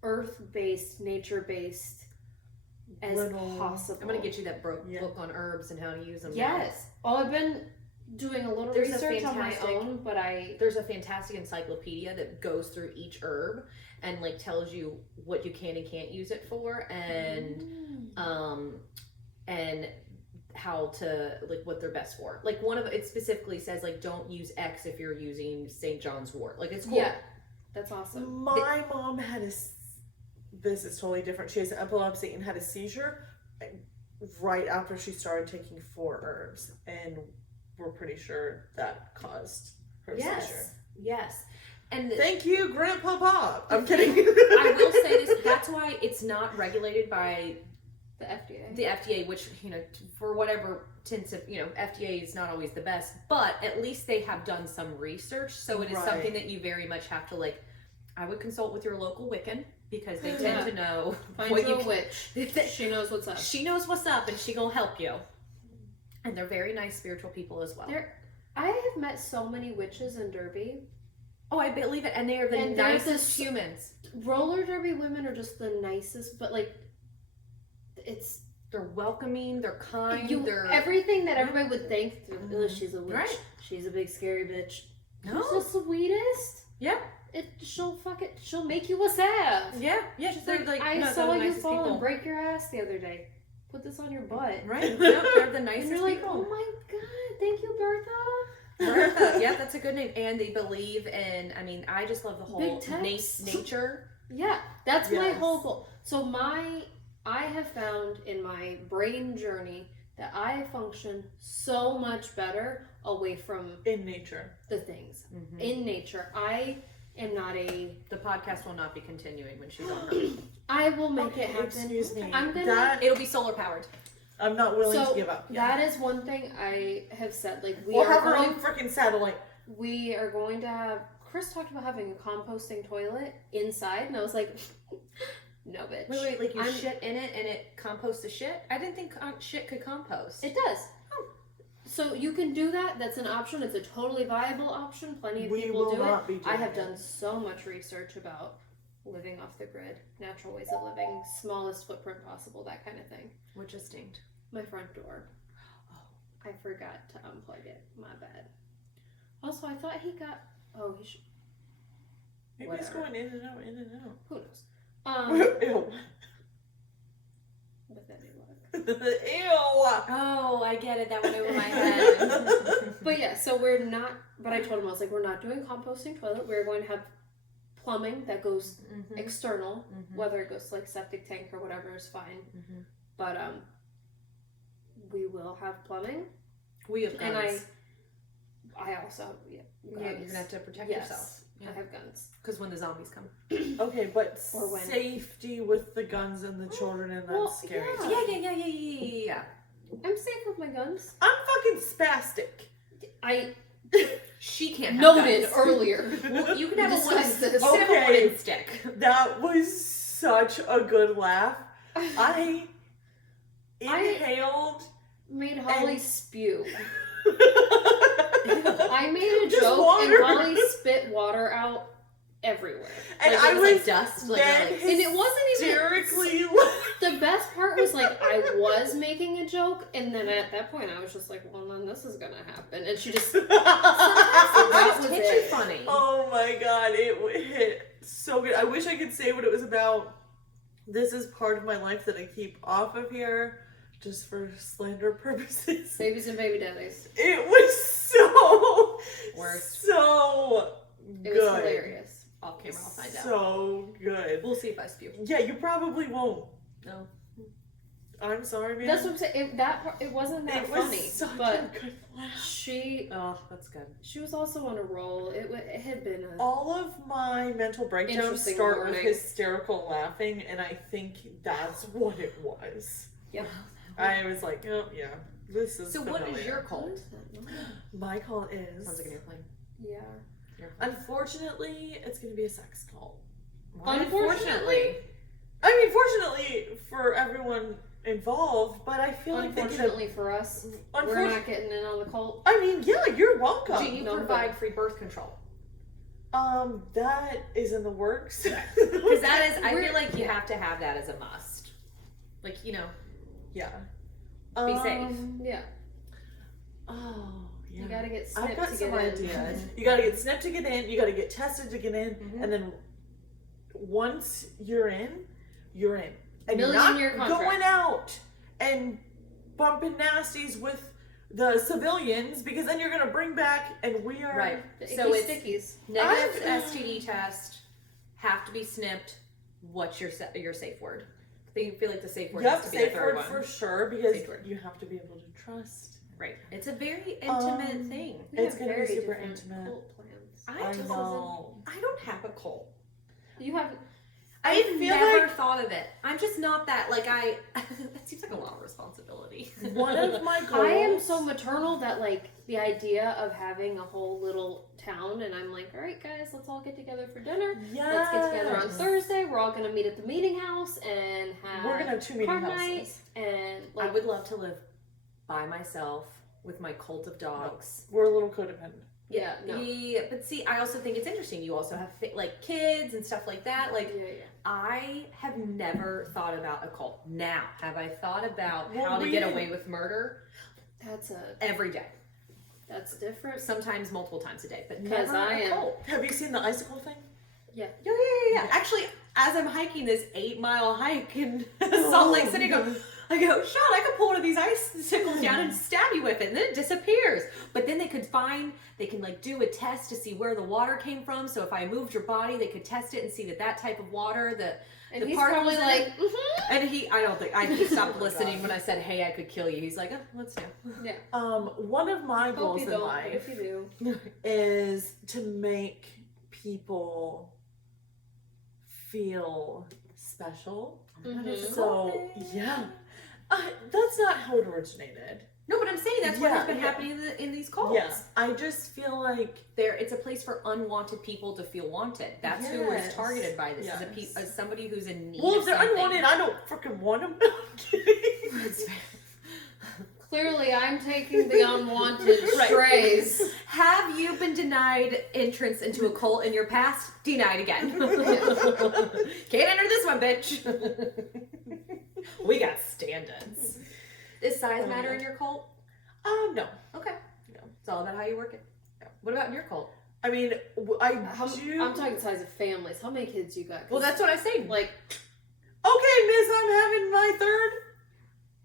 earth-based, nature-based as Little- possible. I'm gonna get you that Yeah. book on herbs and how to use them. Yes. Oh, I've been doing a little There's a research on my fantastic- own, but There's a fantastic encyclopedia that goes through each herb and like tells you what you can and can't use it for, and how to, like, what they're best for. Like, one of it specifically says, like, don't use X if you're using St. John's wort. Like, it's cool. Yeah, that's awesome. My mom had this is totally different. She has epilepsy and had a seizure right after she started taking 4 herbs, and we're pretty sure that caused her seizure. Yes. And thank you, Grandpa Bob. I'm kidding. I will say this, that's why it's not regulated by The FDA. the FDA, which, you know, for whatever tends to, you know, FDA is not always the best, but at least they have done some research. So it is something that you very much have to, like, I would consult with your local Wiccan, because they tend to know. Find you a witch. She knows what's up. She knows what's up, and she gonna help you. And they're very nice spiritual people as well. I have met so many witches in Derby. Oh, I believe it. And they are the nicest humans. Roller derby women are just the nicest, but like, they're welcoming, they're kind, they're everything that everybody would think. She's a witch. Right. She's a big scary bitch. No. She's the sweetest. Yeah. She'll make you a salve. Yeah. Yeah. She's like I no, saw the you nicest fall people. and break your ass the other day. Put this on your butt. Right. No, they're the nicest And you're like, people. oh my god, thank you, Bertha. Bertha. Yeah, that's a good name. And they believe in, I mean, I just love the whole Big text. nature. Yeah, that's my Yes. whole goal. So I have found in my brain journey that I function so much better away from In nature. the things. Mm-hmm. In nature. I am not The podcast will not be continuing when she's on her. I will make it happen. Excuse me. I'm gonna It'll be solar powered. I'm not willing to give up. That is one thing I have said. Like We'll have our own freaking satellite. We are going to have. Chris talked about having a composting toilet inside, and I was like, no, bitch. Wait, like you shit in it and it composts the shit? I didn't think shit could compost. It does. So you can do that. That's an option. It's a totally viable option. Plenty of people do it. I have done so much research about living off the grid, natural ways of living, smallest footprint possible, that kind of thing. Which is stinkt. My front door. I forgot to unplug it. My bad. Also, I thought he got. Oh, he should. Maybe it's going in and out, in and out. Who knows? Ew. But that didn't work. Ew. Oh, I get it. That went over my head. But yeah, so we're not. But I told him, I was like, we're not doing composting toilet. We're going to have plumbing that goes external, whether it goes to like septic tank or whatever is fine. But we will have plumbing. We have guns. And I also have Yeah, you're gonna have to protect yourself. I have guns. Because when the zombies come. Okay, but Or when. safety with the guns and the children, and that's scary. Yeah. I'm safe with my guns. I'm fucking spastic. She can't have Noted guns. earlier. Well, you can have a Discussed this. wooden stick. That was such a good laugh. I inhaled. Made Holly And- spew. I made a Just joke water. and Holly spit water out everywhere. And Like, I it was was like dust. Like, then really. And it wasn't even hysterically. the best part was like I was making a joke, and then at that point I was just like, well, then this is gonna happen, and she just That was hit you it. funny. Oh my god, it hit so good. I wish I could say what it was about. This is part of my life that I keep off of here, just for slander purposes. babies and baby daddies. It was so Worst. so It good. was hilarious. Off camera, I'll find out. So good. We'll see if I spew. Yeah, you probably won't. No. I'm sorry, man. That's what I'm saying. It wasn't that it was funny, such but a good laugh. she Oh, that's good. was also on a roll. It had been a All of my mental breakdowns Interesting start with morning. hysterical laughing, and I think that's what it was. Yep. I was like, oh yeah, this is So what is familiar. your What cult? is that noise? My cult is. Sounds like an airplane. Yeah. Unfortunately, it's going to be a sex cult. Unfortunately. I mean, fortunately for everyone involved, but I feel like they Unfortunately for us, we're not getting in on the cult. I mean, yeah, you're welcome. Do you No, provide free birth control? That is in the works. Because that is, I feel like you have to have that as a must. Like, you know, Yeah. Be safe. Yeah. Oh, yeah. You gotta get I've snipped got to some get in. ideas. You gotta get snipped to get in. You gotta get tested to get in, Mhm. and then once you're in, you're in. And Million-year you're not contract. going out and bumping nasties with the civilians, because then you're gonna bring back, and we are Right. The So icky it's stickies. negative STD test, have to be snipped. What's your safe word? I feel like the safe word has to be the safe third word one. for sure, because Safe word. you have to be able to trust. Right. It's a very intimate thing. We It's have gonna be very super different intimate. cult plans. I know. I don't have a cult. You have. I've feel never like- thought of it. I'm just not that, like, that seems like a lot of responsibility. One of my goals. I am so maternal that like the idea of having a whole little town, and I'm like, all right, guys, let's all get together for dinner. Yes. Let's get together on Thursday. We're all gonna meet at the meeting house and have We're gonna have 2 meeting card night. houses. And I like, would love to live by myself with my cult of dogs. We're a little codependent. yeah, no, Yeah, but see, I also think it's interesting. You also have like kids and stuff like that. Like, yeah. I have never thought about a cult. Now, have I thought about Well, how to get away with murder? That's Every day, different. sometimes multiple times a day, but 'Cause never I a am- cult. Have you seen the icicle thing? Yeah. Actually, as I'm hiking this 8-mile hike in Salt Lake City, I go, Sean, I could pull one of these icicles down and stab you with it, and then it disappears. But then they can like do a test to see where the water came from. So if I moved your body, they could test it and see that type of water, And the he's particles probably in like, it. And he stopped Oh my listening God. when I said, hey, I could kill you. He's like, oh, let's do. yeah. One of my Hope goals you in don't, but life if you do, is to make people feel special. Mhm. So yeah, that's not how it originated. No, but I'm saying that's what has been Yeah. happening in these cults. Yeah, I just feel like It's a place for unwanted people to feel wanted. That's who is Yes. targeted by this. Yes. As somebody who's in need. well, of if they're something. unwanted, I don't freaking want them. I'm kidding. That's fair. clearly I'm taking the unwanted Right. strays. Have you been denied entrance into a cult in your past? Denied again. Can't enter this one, bitch. We got stand-ins. Does size matter in your cult? No. Okay. No. It's all about how you work it. What about in your cult? I mean, I'm talking size of families. How many kids you got? 'Cause, Well, that's what I say. like, Okay, miss, I'm having my third.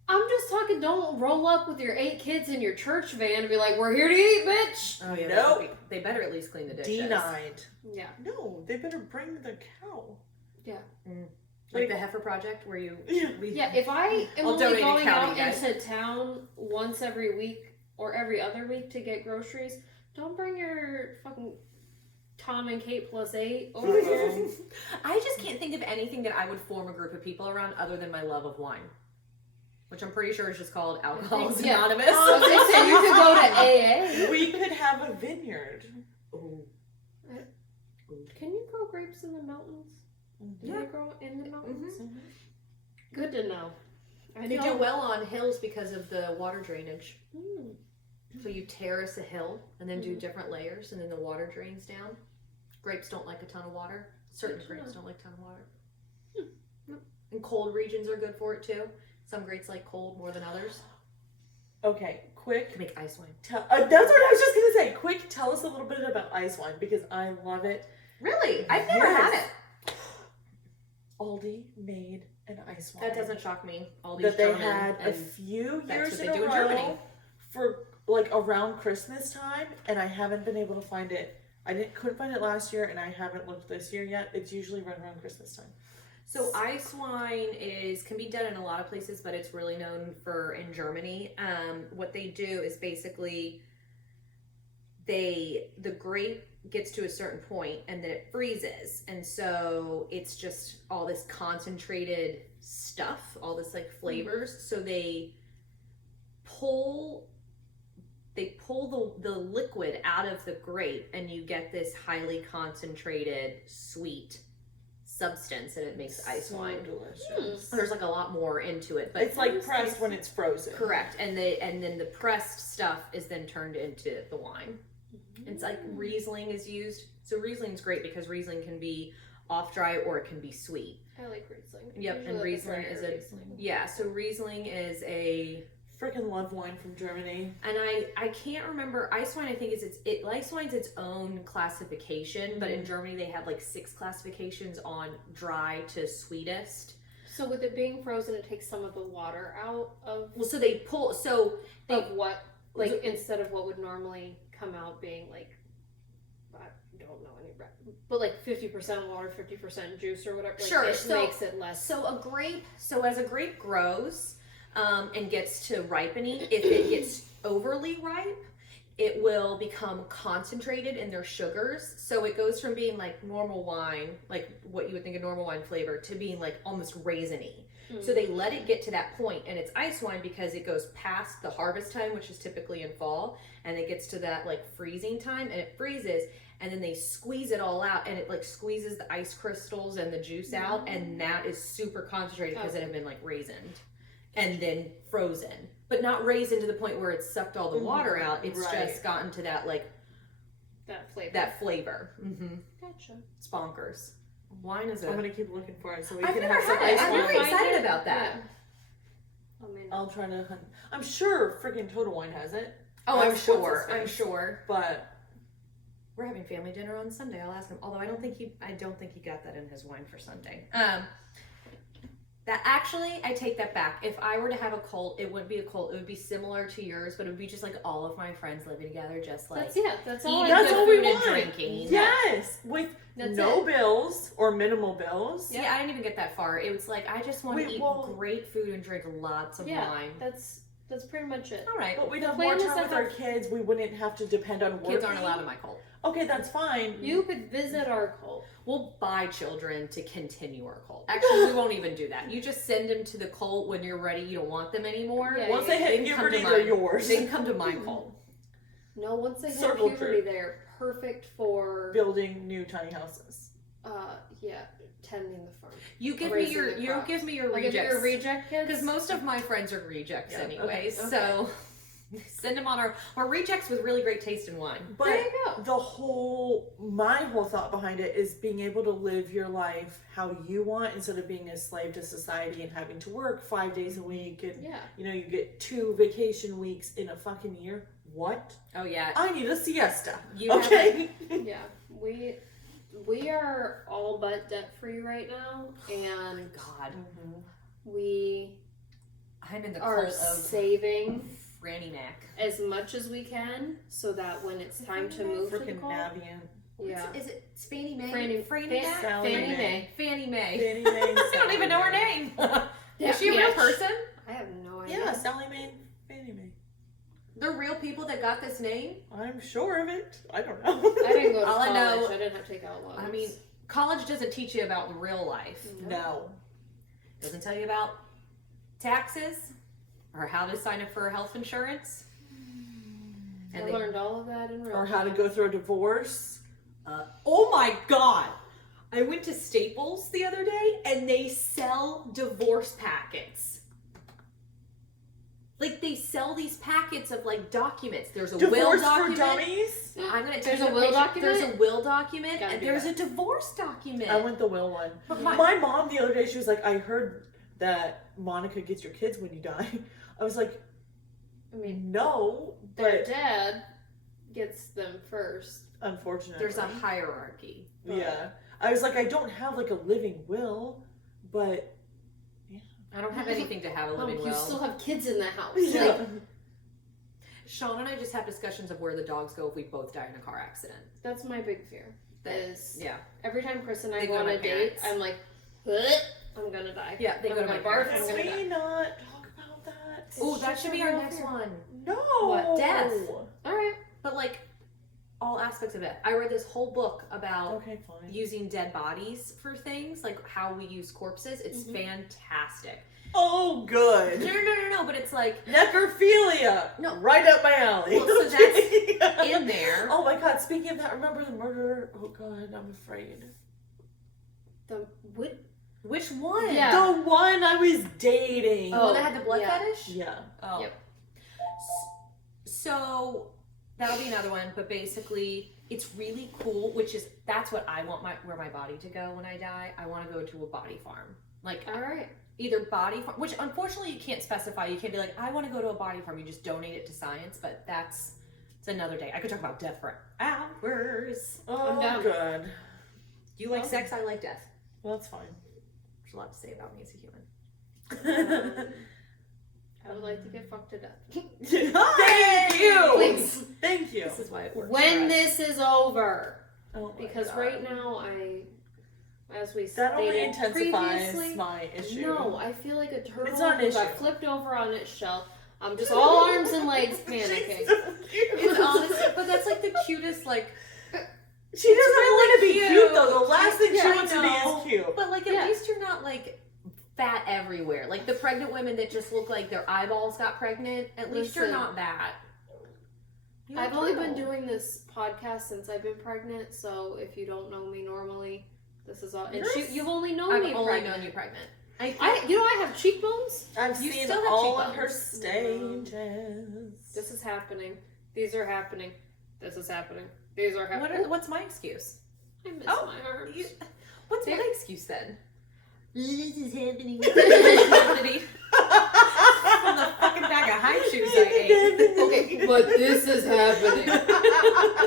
I'm just talking. Don't roll up with your 8 kids in your church van and be like, "We're here to eat, bitch." Oh yeah. Nope. They better at least clean the dishes. Denied. Yeah, No, they better bring the cow. Like the heifer project, where you. Yeah. yeah. If I am I'll only donate a going cow, out you guys. into town once every week or every other week to get groceries, don't bring your fucking Tom and Kate plus 8 over here. I just can't think of anything that I would form a group of people around other than my love of wine, which I'm pretty sure is just called Alcoholics Yeah. Anonymous. So they said you could go to AA. We could have a vineyard. Ooh. Can you grow grapes in the mountains? Do Yeah. they grow in the mountains? Mhm. Good to know. I They know. do well on hills because of the water drainage. Mm. So you terrace a hill and then do Mhm. different layers, and then the water drains down. Grapes don't like a ton of water. Certain Good to grapes know. don't like a ton of water. Yep. And cold regions are good for it too. Some grapes like cold more than others. Okay, quick. To make ice wine. That's what I was just gonna say. Quick, tell us a little bit about ice wine because I love it. Really? I've never Yes. had it. Aldi made an ice wine That doesn't shock me. All these that they German had a and few that's years what in they a do in row Germany. for like around Christmas time, and I haven't been able to find it. Couldn't find it last year, and I haven't looked this year yet. It's usually right around Christmas time. So ice wine can be done in a lot of places, but it's really known for in Germany. What they do is basically the grape gets to a certain point and then it freezes, and so it's just all this concentrated stuff, all this like flavors. So they pull the liquid out of the grape, and you get this highly concentrated sweet substance, and it makes ice So wine. delicious. There's like a lot more into it, but It's like pressed when it's frozen. correct, and then the pressed stuff is then turned into the wine. It's like Riesling is used. So Riesling's great because Riesling can be off dry or it can be sweet. I like Riesling. Yep, Usually and like Riesling drier is a Riesling. yeah. So Riesling is a, Freaking love wine from Germany. and I can't remember, ice wine I think is ice wine's its own classification, but in Germany they have like 6 classifications on dry to sweetest. So with it being frozen, it takes some of the water out of Well, so they pull. So they of what, like, instead of what would normally come out being like, I don't know any, but like 50% water, 50% juice or whatever. Like, Sure, it so- makes it less. So as a grape grows and gets to ripening, if it gets overly ripe, it will become concentrated in their sugars. So it goes from being like normal wine, like what you would think of normal wine flavor, to being like almost raisiny. So they let it get to that point, and it's ice wine because it goes past the harvest time, which is typically in fall, and it gets to that like freezing time, and it freezes, and then they squeeze it all out, and it like squeezes the ice crystals and the juice out, and that is super concentrated because it had been like raisined and then frozen, but not raisined to the point where it's sucked all the water out. It's just gotten to that like that flavor. Mm-hmm. Gotcha. It's bonkers. Wine is I'm gonna keep looking for it so we I've can never have some had it. ice I'm wine. really excited about that. Yeah. I mean, I'll try to hunt. I'm sure freaking Total Wine has it. Oh, That's I'm what's sure. his I'm face. sure. But We're having family dinner on Sunday. I'll ask him. Although I don't think he got that in his wine for Sunday. That actually, I take that back. If I were to have a cult, it wouldn't be a cult. It would be similar to yours, but it would be just like all of my friends living together, just like that's all. eating I that's good all we food and want. drinking. Yes, with That's no it. bills or minimal bills. Yeah, I didn't even get that far. It was like I just want to Wait, eat well- great food and drink lots of wine. That's pretty much it. All right. But we'd The have more plan is time to with our have- kids. We wouldn't have to depend on working. Kids aren't allowed in my cult. Okay, that's fine. You could visit our cult. We'll buy children to continue our cult. Actually, we won't even do that. You just send them to the cult when you're ready. You don't want them anymore. Yeah, Once they can hit come to puberty, they're mine. yours. They can come to my cult. No, once they hit Circle puberty, jerk. they're perfect for Building new tiny houses. tending the farm. You give me Raising your the you crops. give me your I'll give you rejects. your reject kids. Because most of my friends are rejects Yeah, anyways. okay. So send them on our rejects with really great taste in wine. But there you go. my whole thought behind it is being able to live your life how you want instead of being a slave to society and having to work 5 days a week and Yeah. you get 2 vacation weeks in a fucking year. What? Oh yeah. I need a siesta. You have Okay. Yeah. We are all but debt free right now, and God. we I'm in the are cult of saving Franny Mac. as much as we can so that when it's time to move to the Freaking cult, Navient. yeah. Is it Fannie Mae? Fannie Mac? Sally Fannie Mae. Mae. Fannie Mae. Fannie Mae, I don't even know her Sally name. Yeah, Is she a real yeah, person? I have no Mae. idea. Yeah, Sally Mae, Fannie Mae. They're real people that got this name? I'm sure of it. I don't know. I didn't go to All I college. know- I didn't have to take out loans. I mean, college doesn't teach you about real life. No. Doesn't tell you about taxes or how to sign up for health insurance. I And they, learned all of that in real Or how to time. go through a divorce. oh my God. I went to Staples the other day and they sell divorce packets. Like they sell these packets of like documents. There's a will Divorce for document. dummies. I'm gonna take There's a a will picture. document? There's a will document Gotta and do there's that. a divorce document. I went the will one. But My mom the other day, she was like, I heard that Monica gets your kids when you die. I was like, I mean, no, their but dad gets them first. unfortunately. There's a hierarchy. Yeah. I was like, I don't have like a living will, but I don't have anything to have a living You will. still have kids in the house. yeah. Like, Sean and I just have discussions of where the dogs go if we both die in a car accident. that's my big fear. Is Yeah. every time Chris and I They go go on to a my date, parents. I'm like, "What? I'm gonna die. Yeah, they I'm go to gonna my barf. parents. I'm Can gonna we die." not talk about that? Oh, It's that just should a be our real next fear. one. No. What? Death. All right. But like all aspects of it. I read this whole book about Okay, fine. using dead bodies for things, like how we use corpses. It's fantastic. Oh, good. No, but it's like Necrophilia. No. Right up my alley. Well, so Okay. in there. Oh my god, speaking of that, remember the murder? Oh god, I'm afraid. The what? Which one? Yeah. The one I was dating. The one that had the blood yeah. fetish? Yeah. Oh. Yep. So that'll be another one, but basically it's really cool, that's what I want where my body to go when I die. I want to go to a body farm. Like All right. either body farm, which unfortunately you can't specify. You can't be like, I want to go to a body farm. You just donate it to science, but it's another day. I could talk about death for hours. Oh, down. good. You like sex, I like death. Well, that's fine. There's a lot to say about me as a human. I would like to get fucked to death. Thank you. Please. Thank you. This is why it works. When this is over. Oh my Because God. right now, as we That only stated intensifies previously, my issue. no, I feel like a turtle It's not an who got issue. flipped over on its shell. I'm just all arms and legs panicking. She's so cute. It's honestly, but that's like the cutest, like. She doesn't really want to be cute. cute though. The last thing she Yeah, I wants to be know. is cute. But like, at Yeah. least you're not like fat everywhere. Like the pregnant women that just look like their eyeballs got pregnant. At least you're Listen. not that. You're I've a only been turtle. doing this podcast since I've been pregnant, so if you don't know me normally, this is all. And Yes. you've only known I've me only pregnant. known you pregnant. I think I have cheekbones. I've You seen still have all of her cheekbones. stages. This is happening. These are happening. This is happening. These are happening. what's my excuse? I miss Oh, my arms. What's There- my excuse then? This is happening. From From the fucking bag of high shoes I ate. Okay, but this is happening.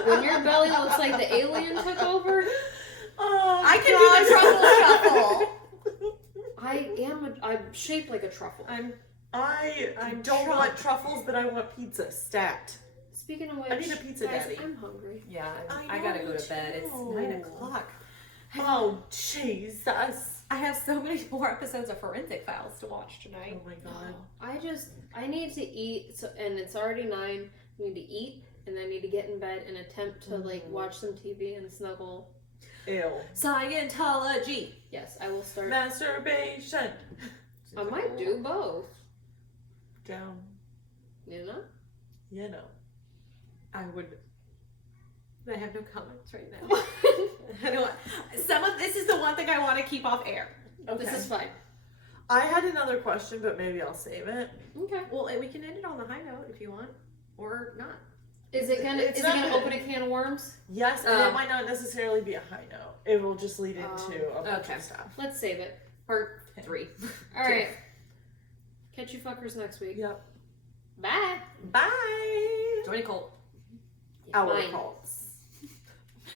When your belly looks like the alien took over, Oh, I can do the truffle shuffle. I'm shaped like a truffle. I'm I I'm don't shocked. want truffles, but I want pizza stat. Speaking of which, I need a pizza guys, daddy. I'm hungry. Yeah, I I gotta know, go to bed. It's too. 9:00. Oh Jesus! I have so many more episodes of Forensic Files to watch tonight. Oh my God! I need to eat, so, and it's already 9. I need to eat, and I need to get in bed and attempt to like watch some TV and snuggle. Ew. Scientology. Yes, I will start. Masturbation. I might do both. Down. You know. You know. I would. I have no comments right now. I don't. Some of this is the one thing I want to keep off air. Okay. This is fine. I had another question, but maybe I'll save it. Okay. Well, we can end it on the high note if you want, or not. Is it gonna It's is it not gonna gonna- open a can of worms? Yes, and it might not necessarily be a high note. It will just lead into a bunch okay. of stuff. Let's save it. Part 3. All right. Catch you fuckers next week. Yep. Bye. Bye. Join a cult. Our Fine. cult.